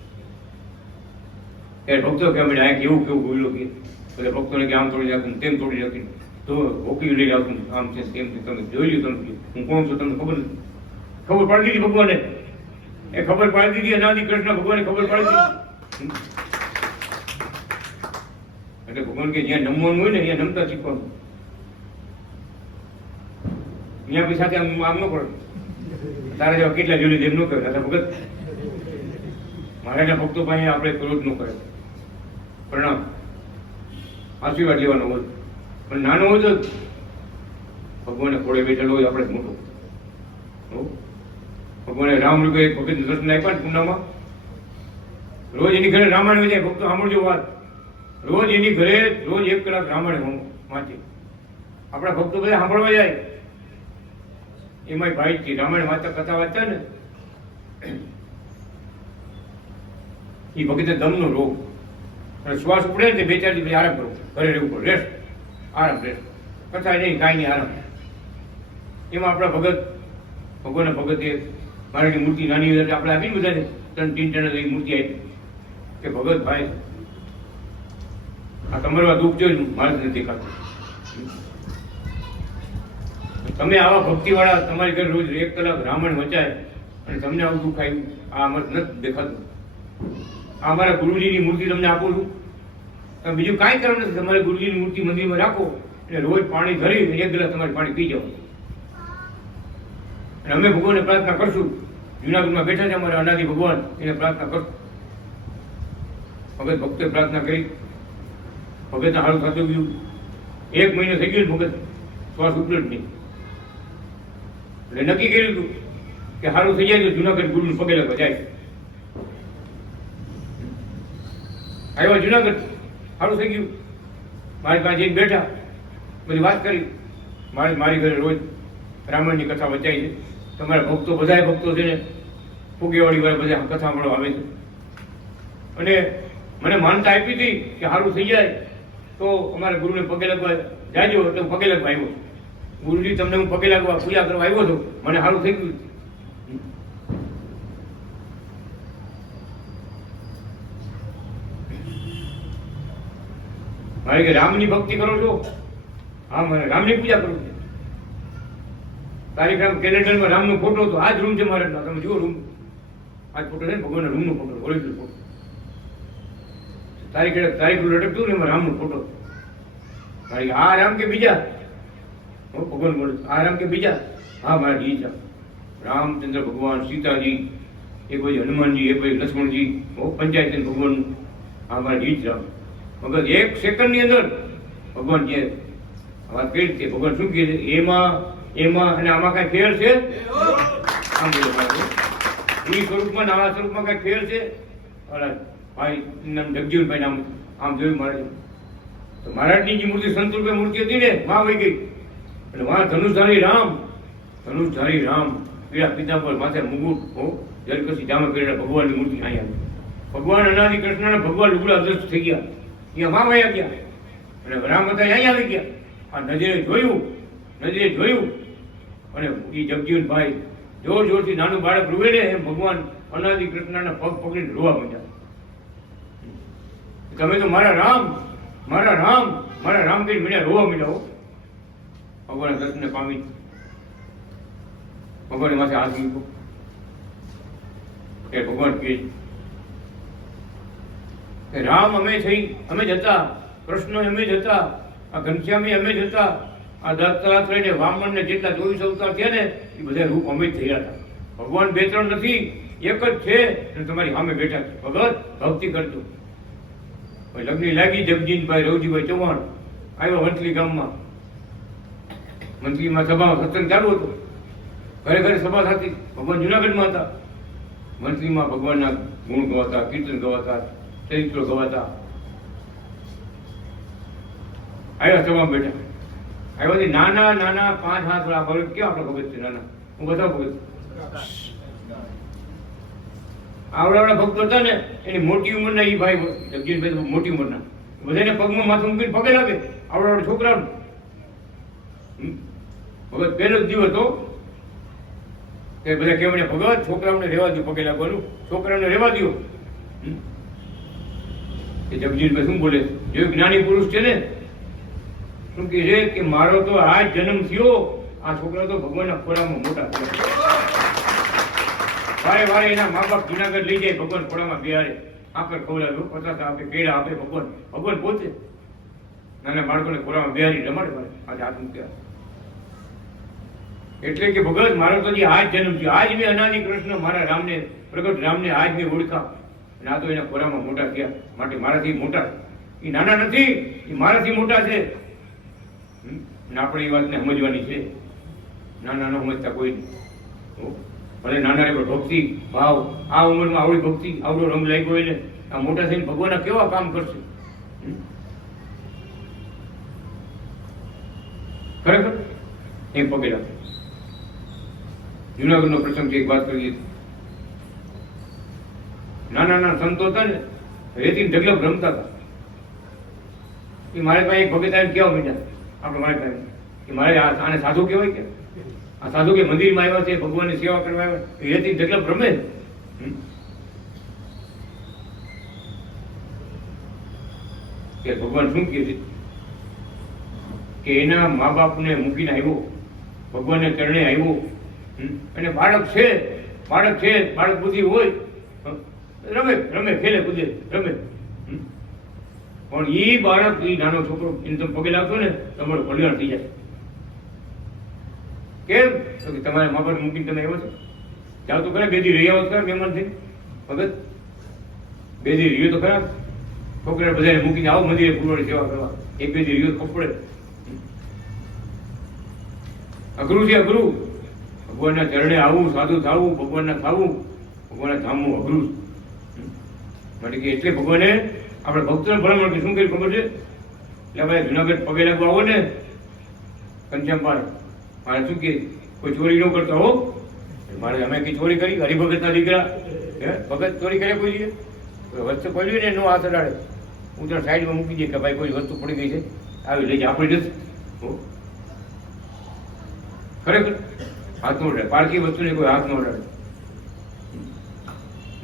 ત્યારે ભક્તો કે અમે આ કેવું બોલ્યો કે બધા ભક્તોને કે આમ તોડી નાખ્યું, તેમ તોડી નાખ્યું, તો ઓકી લઈ આવતું, આમ છે તેમ છે. તમે જોઈ લ્યો, તમે હું કોણ છું તમને ખબર નથી. ખબર પાડી દીધી ભગવાને, એ ખબર પાડી દીધી. અનાદિ કૃષ્ણ ભગવાને ખબર પાડી દીધી. એટલે ભગવાન કે જ્યાં નમવાનું હોય ને ત્યાં નમતા શીખવાનું. ત્યાં પછી સાથે આમ ન પડે. તારા જેવા કેટલા જોડી જેમ ન કરે. દાદા ભગત મહારાજના ભક્તો પાસે આપણે ક્રોધ ન કરે, પ્રણામ આશીર્વાદ લેવાનો હોય. પણ નાનો હોય તો ભગવાને ખોળે બેઠેલો હોય આપણે મોટો. ભગવાને રામ રૂપે એક ભગત દર્શન આપ્યા પૂનામાં. રોજ એની ઘરે રામાયણ હોય જાય. ભક્તો સાંભળજો વાત, રોજ એની ઘરે રોજ 1 કલાક રામાયણ વાંચે. આપણા ભક્તો બધા સાંભળવા જાય. એમાં ભાઈ રામાયણ વાંચતા, કથા વાંચતા ને એ ભગતને દમનો રોગ અને શ્વાસ ઉપડે ને 2-4 દિવસ આરામ કરવો, ઘરે રહેવું પડે, રેસ્ટ, આરામ, રેસ્ટ, કથા નહીં, કાંઈ નહીં, આરામ. એમાં આપણા ભગત ભગવાનના ભગતે મારાની મૂર્તિ નાની હોય એટલે આપણે આપીને બધાને 3 ટન મૂર્તિ આપી કે ભગત ભાઈ આ તમારું દુઃખ જોયું મારે નથી દેખાતું. તમે આવા ભક્તિવાળા તમારી ઘરે રોજ 1 કલાક રામાયણ વચાય અને તમને આવું દુઃખ આવ્યું, આ અમારે નથી દેખાતું. આ મારા ગુરુજીની મૂર્તિ તમને આપું છું, તમે બીજું કાંઈ કરવું નથી. તમારે ગુરુજીની મૂર્તિ મંદિરમાં રાખો અને રોજ પાણી ધરી 1 ગ્લાસ તમારે પાણી પી જાઓ. અને અમે ભગવાનને પ્રાર્થના કરશું. જુનાગઢમાં બેઠા છે અમારા અનાદિ ભગવાન, એને પ્રાર્થના કરશું. ભગત ભક્તે પ્રાર્થના કરી, ભગતને સારું થતું ગયું. 1 મહિનો થઈ ગયો ભગત શ્વાસ ઉપડે જ નહીં. એટલે નક્કી કર્યું હતું કે સારું થઈ જાય તો જુનાગઢ ગુરુને પગે લાગવા જાય. આવ્યા જુનાગઢ, સારું થઈ ગયું. મારી પાસે જઈને બેઠા, બધી વાત કરી. મારી ઘરે રોજ રામાયણની કથા વચાય છે. તમારા ભક્તો, બધા ભક્તો છે ને ફુગેવાડી વાળા બધા કથા મળવા આવે છે. અને મને માનતા આપી હતી કે સારું થઈ જાય તો અમારા ગુરુને પગે લાગવા જાજો. એટલે હું પગે લાગવા આવ્યો. ગુરુજી તમને હું પગે લાગવા પૂજા કરવા આવ્યો હતો, મને સારું થઈ ગયું. મારે કે રામની ભક્તિ કરો છો? હા, મને રામની પૂજા કરું છું. તારીખ કેલેન્ડરમાં રામનો ફોટો હતો. આ જ રૂમ છે મારે. તમે જુઓ રૂમ, આ જ ફોટો છે ને ભગવાનના રૂમનો ફોટો, ઓરિજિનલ ફોટો. તારીખ લટકતું ને એમાં રામનો ફોટો. તારીખ આ રામ કે બીજા? ભગવાન બોલે આ રામ કે બીજા? હા મારા જી છે. રામચંદ્ર ભગવાન, સીતાજી, એ કોઈ હનુમાનજી, એ કોઈ લક્ષ્મણજી, પંચાયત ભગવાનનું. હા મારા જી જ રામ. મગર એક સેકન્ડની અંદર ભગવાન જે વાત કરી છે, ભગવાન શું કહે છે? એમાં અને આમાં કઈ ફેર છે? આમ બોલો એ સ્વરૂપમાં આ સ્વરૂપમાં કઈ ફેર છે? ભાઈ નામ જગજીવનભાઈ નામ આમ જોયું મહારાજ તો મહારાજની જે મૂર્તિ સંતરૂપે મૂર્તિ હતી ને માં વહી ગઈ એટલે વાં ધનુષધારી રામ પીળા પિતાંબર માથે મુગુટ જલકસી જામા પહેરેલા ભગવાનની મૂર્તિ અહીં આવી. ભગવાન અનાદિ કૃષ્ણના ભગવાન લુગડા અદ્રશ્ય થઈ ગયા, અહીંયા માં વયા ગયા અને રામ હતા અહીં આવી ગયા. આ નજરે જોયું અને એ જગજીવનભાઈ જોરથી નાનું બાળક રૂવે ને એમ ભગવાન અનાદિ કૃષ્ણના પગ પકડીને રોવા માંડ્યા. તમે તો મારા રામ કઈ મીડિયા રોવા મીડ્યા. ભગવાન કૃષ્ણને પામી ભગવાન માથે હાથ મૂકો કે ભગવાન કે રામ અમે જ હતા, કૃષ્ણ અમે જ હતા, આ ઘનશ્યામી અમે જ હતા, આ દત્તાત્રેય ને વામન ને જેટલા 24 અવતાર થયા ને એ બધા રૂપ અમે જ થયા હતા. ભગવાન બે ત્રણ નથી, એક જ છે અને તમારી સામે બેઠા છે. ભગત ભક્તિ કરજો. લગ્ન લાગી જગજીનભાઈ રવજીભાઈ ચૌહાણ આવ્યા વંથલી ગામમાં. મંથલીમાં સભામાં સત્સંગ ચાલુ હતો, ઘરે ઘરે સભા થતી. ભગવાન જુનાગઢમાં હતા. મંથલીમાં ભગવાનના ગુણ ગવાતા, કીર્તન ગવાતા, ચરિત્રો ગવાતા. આવ્યા સભામાં બેઠા. આવ્યા નાના 5 હાથ વાળા ભગત. કેવા આપણા ભગત છે નાના? હું બધા ભગત. આવડાવાળા ભક્તો હતા ને એની મોટી ઉંમરના એ ભાઈ જગજીનભાઈ મોટી ઉંમરના બધાને પગમાં માથું મૂકીને પગે લાગે. આવડાવાળા છોકરાઓને ભગત પહેલો જ દિવસ હતો કે બધા કહેવાય ભગત છોકરાઓને રહેવા દો પગે લાગવાનું, છોકરાઓને રહેવા દો. એ જગજીનભાઈ શું બોલે? જે જ્ઞાની પુરુષ છે ને શું કહે છે કે મારો તો આ જ જન્મ થયો, આ છોકરા તો ભગવાનના ખોળામાં મોટા થયા. વારે એના મા બાપ જુનાગઢ લઈ જાય, ભગવાન ખોળામાં બિહારે, આકર ખવડાવે, પતાસા આપે, કેળા આપે. ભગવાન પોતે નાના બાળકોને ખોળામાં બિહારી રમાડે. આજે હાથ મૂક્યા એટલે કે ભગત મારો તો જે આજ જન્મ થયો, આજ મેં અનાદિ કૃષ્ણ મારા રામને, પ્રગટ રામને આજ મેં ઓળખા અને આ તો એના ખોળામાં મોટા થયા. માટે મારાથી મોટા એ નાના નથી, એ મારાથી મોટા છે. આપણે એ વાતને સમજવાની છે. નાના ન સમજતા કોઈ નહીં. ભલે નાના રે ભક્તિ ભાવ, આ ઉંમરમાં આવડી ભક્તિ, આવડો રંગ લાગ્યો હોય ને આ મોટા થઈને ભગવાનના કેવા કામ કરશે. ખરેખર એમ પગે લાગે. જુનાગઢનો પ્રસંગ છે, એક વાત કરીએ. નાના સંતો હતા ને રેતી ઢગલા રમતા હતા. એ મારે પાસે એક ભગત આવીને કેવા મીઠા આપણે મારે પાસે કે મારે આને સાધુ કહેવાય કે આ સાધુ કે મંદિરમાં આવ્યા છે, ભગવાનની સેવા કરવા આવ્યા, રેતી ઢગલા રમે. કે ભગવાન શું કહે છે કે એના મા બાપને મૂકીને આવ્યો, ભગવાનને ચરણે આવ્યો અને બાળક છે, બાળક બુદ્ધિ હોય, રમે ખેલે કૂદે રમે. પણ એ બાળક, એ નાનો છોકરો એને તમે પગે લાગશો ને તમારું કલ્યાણ થઈ જાય. કેમ? તો કે તમારા મા બાપ મૂકીને તમે આવ્યો છો, જાઓ તો ખરા, 2 દી રહી આવો ખરા મહેમાન થઈ. ભગત 2 દી રહ્યો તો ખરા, છોકરા બધાને મૂકીને આવો મંદિરે પૂરવાની સેવા કરવા. 1-2 દી રહ્યો કપડે અઘરું છે, અઘરું. ભગવાનના ચરણે આવવું, સાધુ થવું, ભગવાનના થવું, ભગવાનના ધામવું અઘરું. માટે કે એટલે ભગવાને આપણે ભક્તોને ભલામણ કે શું કર્યું ખબર છે? એટલે ભાઈ જુનાગઢ પગે લાગવા આવો ને કંચનપાળ, મારે શું કે કોઈ ચોરી ન કરતા હો. મારે અમે કઈ ચોરી કરી? હરિભગતના દીકરા ભગત ચોરી કરે કોઈ દીએ? વસ્તુ પડ્યું ને નો હાથ અડાડે, હું તો સાઈડમાં મૂકી દઈએ કે ભાઈ કોઈ વસ્તુ પડી ગઈ છે આવી લઈ જાય, આપણી નથી. ખરેખર હાથ નો અડાડે, પારકી વસ્તુને કોઈ હાથ નો અડાડે.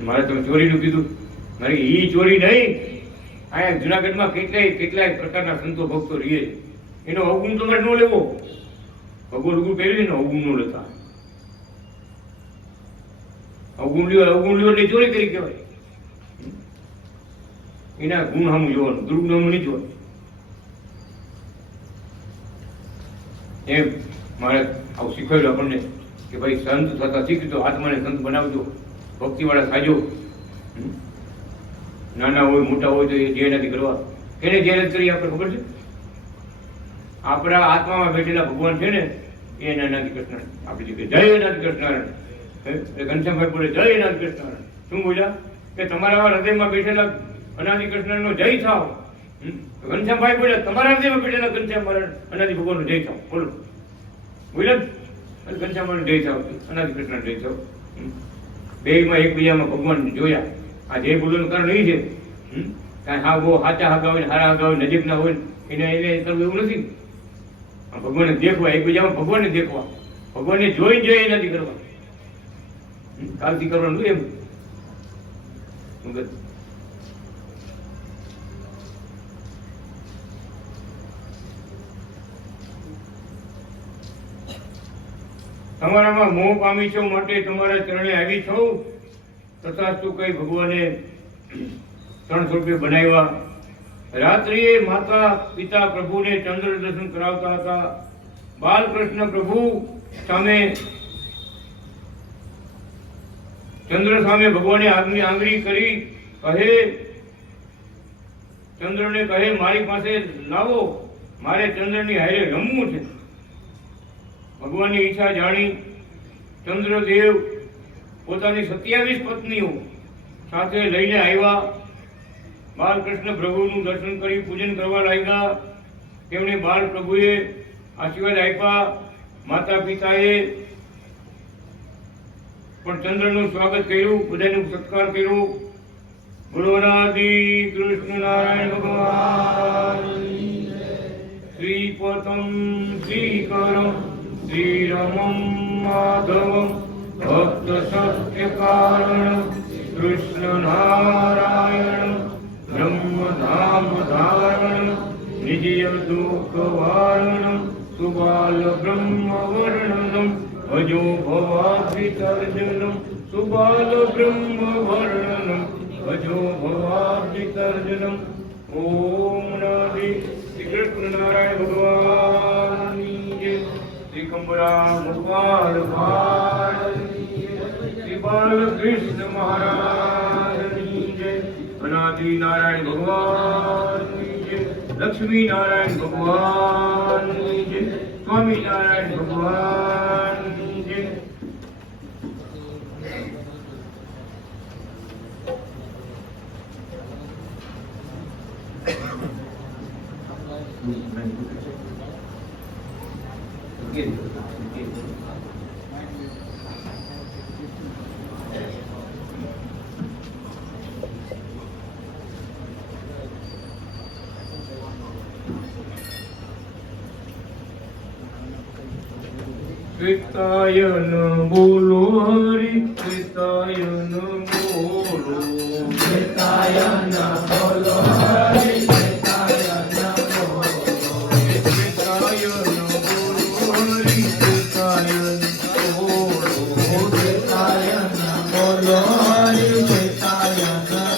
મારે તમે ચોરીનું કીધું, મારે એ ચોરી નહીં. અહીંયા જુનાગઢમાં કેટલાય પ્રકારના સંતો ભક્તો રહીએ છે, એનો અવગુણ તમારે ન લેવો. ભગવાન ઉગુણ પહેર્યું ને અવગુણ ન લેતા. અવગુણ લ્યો એટલે ચોરી કરી કહેવાય. એના ગુણ સામું જોવાનું, દુર્ગુણ સામું નહીં જોવાનું. એમ મારે આવું શીખવેલું આપણને કે ભાઈ સંત થતા શીખજો, આત્માને સંત બનાવજો, ભક્તિવાળા સાજો. નાના હોય મોટા હોય તો એ જે નથી કરવા, એને જે નથી કરી આપણે ખબર છે. આપણા આત્મામાં બેઠેલા ભગવાન છે ને એ અનાદિ કૃષ્ણ. આપણે જે જય અનાદિ કૃષ્ણ ઘનશ્યામભાઈ બોલે જય અનાદિ કૃષ્ણ. શું બોલ્યા કે તમારા હૃદયમાં બેઠેલા અનાદિ કૃષ્ણ નો જય થાવ. ઘનશ્યામભાઈ બોલ્યા તમારા હૃદયમાં બેઠેલા ઘનશ્યામ અનાદિ ભગવાન નો જય થાવ. બોલો બોલ્યા ઘનશ્યામ જય થાવ, અનાદિ કૃષ્ણ જય થાવ. બેમાં એકબીજામાં ભગવાન જોયા. આ જય બોલવાનું કારણ એ છે કાંઈ હા બહુ સાચા હગા હોય હારા હગા હોય નજીક ના હોય એને કરવું એવું નથી. ભગવાનને દેખવા, એકબીજામાં ભગવાનને દેખવા, ભગવાનને જોઈ જોઈએ નથી કરવા. કાલથી કરવાનું એમ તમારામાં મોહ પામી છો માટે તમારા ચરણે આવી છો. તથા તું કઈ ભગવાને 300 રૂપિયા બનાવ્યા. રાત્રિએ માતા પિતા પ્રભુને ચંદ્ર દર્શન કરાવતા હતા. બાલકૃષ્ણ પ્રભુ સામે ચંદ્ર સામે ભગવાને આંગળી કરી કહે, ચંદ્રને કહે મારી પાસે લાવો, મારે ચંદ્રની હારે રમવું છે. ભગવાનની ઈચ્છા જાણી ચંદ્રદેવ પોતાની 27 પત્નીઓ સાથે લઈને આવ્યા. બાલકૃષ્ણ પ્રભુનું દર્શન કરી પૂજન કરવા લાગ્યા. તેમણે બાલ પ્રભુએ આશીર્વાદ આપ્યા. માતા પિતાએ પણ ચંદ્રનું સ્વાગત કર્યું, બધાનું સત્કાર કર્યો. બોલો અનાદિ કૃષ્ણ નારાયણ ભગવાન. શ્રીપતમ શ્રીકરમ શ્રીરમમ માધવમ ભક્ત સત્ય કારણ કૃષ્ણ નારાયણ બ્રહ્મધામ ધારણ નિજય દુઃખ વારણ સુબાલ બ્રહ્મ વર્ણનમ ભજો ભવાભિતર્જનમ સુબાલ બ્રહ્મ વર્ણનમ ભજો ભવાભિતર્જનમ. ઓમ નાદિ શ્રી કૃષ્ણ નારાયણ ભગવાનની જય. શ્રી કંબરા ગોપાલ ભારતી જય. શ્રી બાલકૃષ્ણ મહારાજની જય. અનાદિ નારાયણ ભગવાનની જય. લક્ષ્મી નારાયણ ભગવાનની જય. સ્વામી નારાયણ ભગવાનની જય. શ્વેતાયન બોલો હરિ શ્વેતાયન બોલો. શ્વેતાયન બોલો હરિ શ્વેતાયન બોલો. શ્વેતાયન બોલો હરિ શ્વેતાયન બોલો. શ્વેતાયન બોલો હરિ શ્વેતાયન બોલો.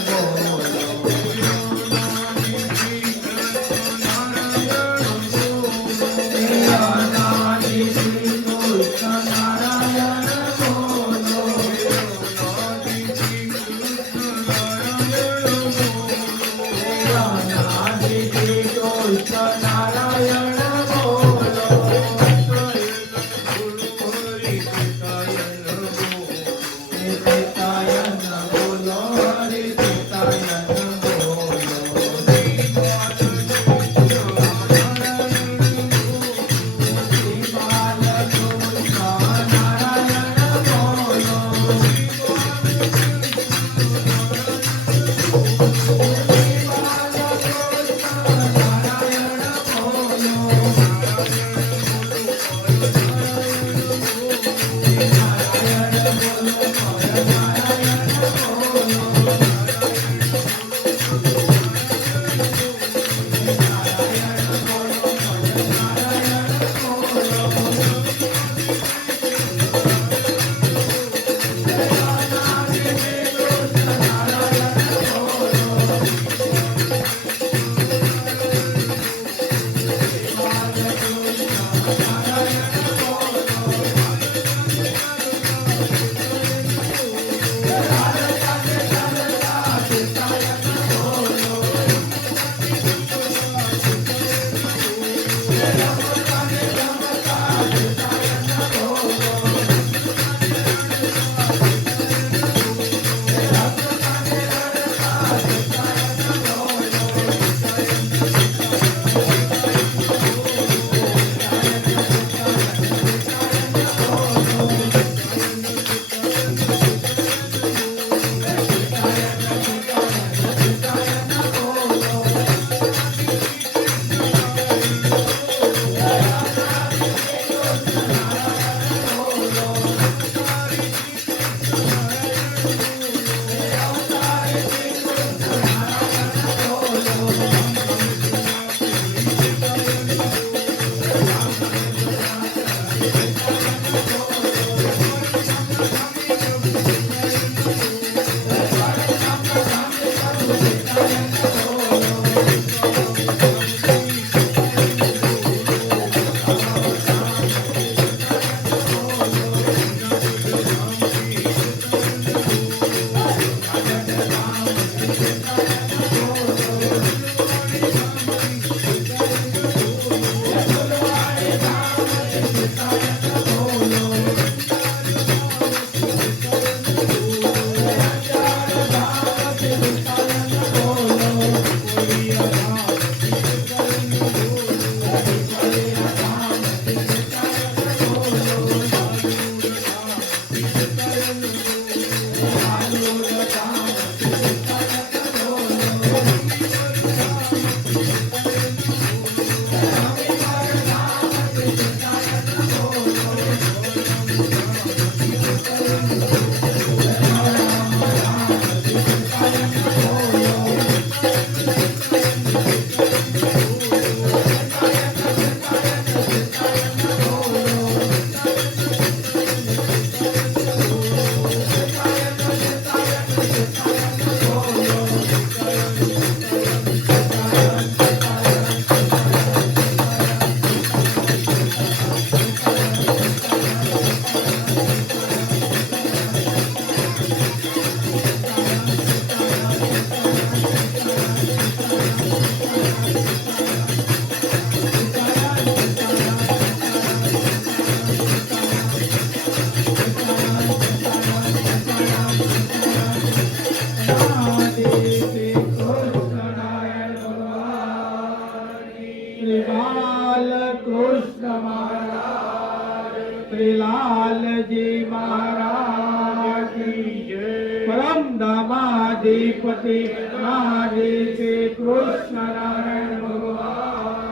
શ્રી બાલકૃષ્ણ મહારાજ, શ્રી લાલજી મહારાજ કી જય. પરમ ધામાધિપતિ નારી શ્રી કૃષ્ણ નારાયણ ભગવાન,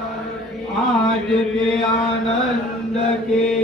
आज के आनंद के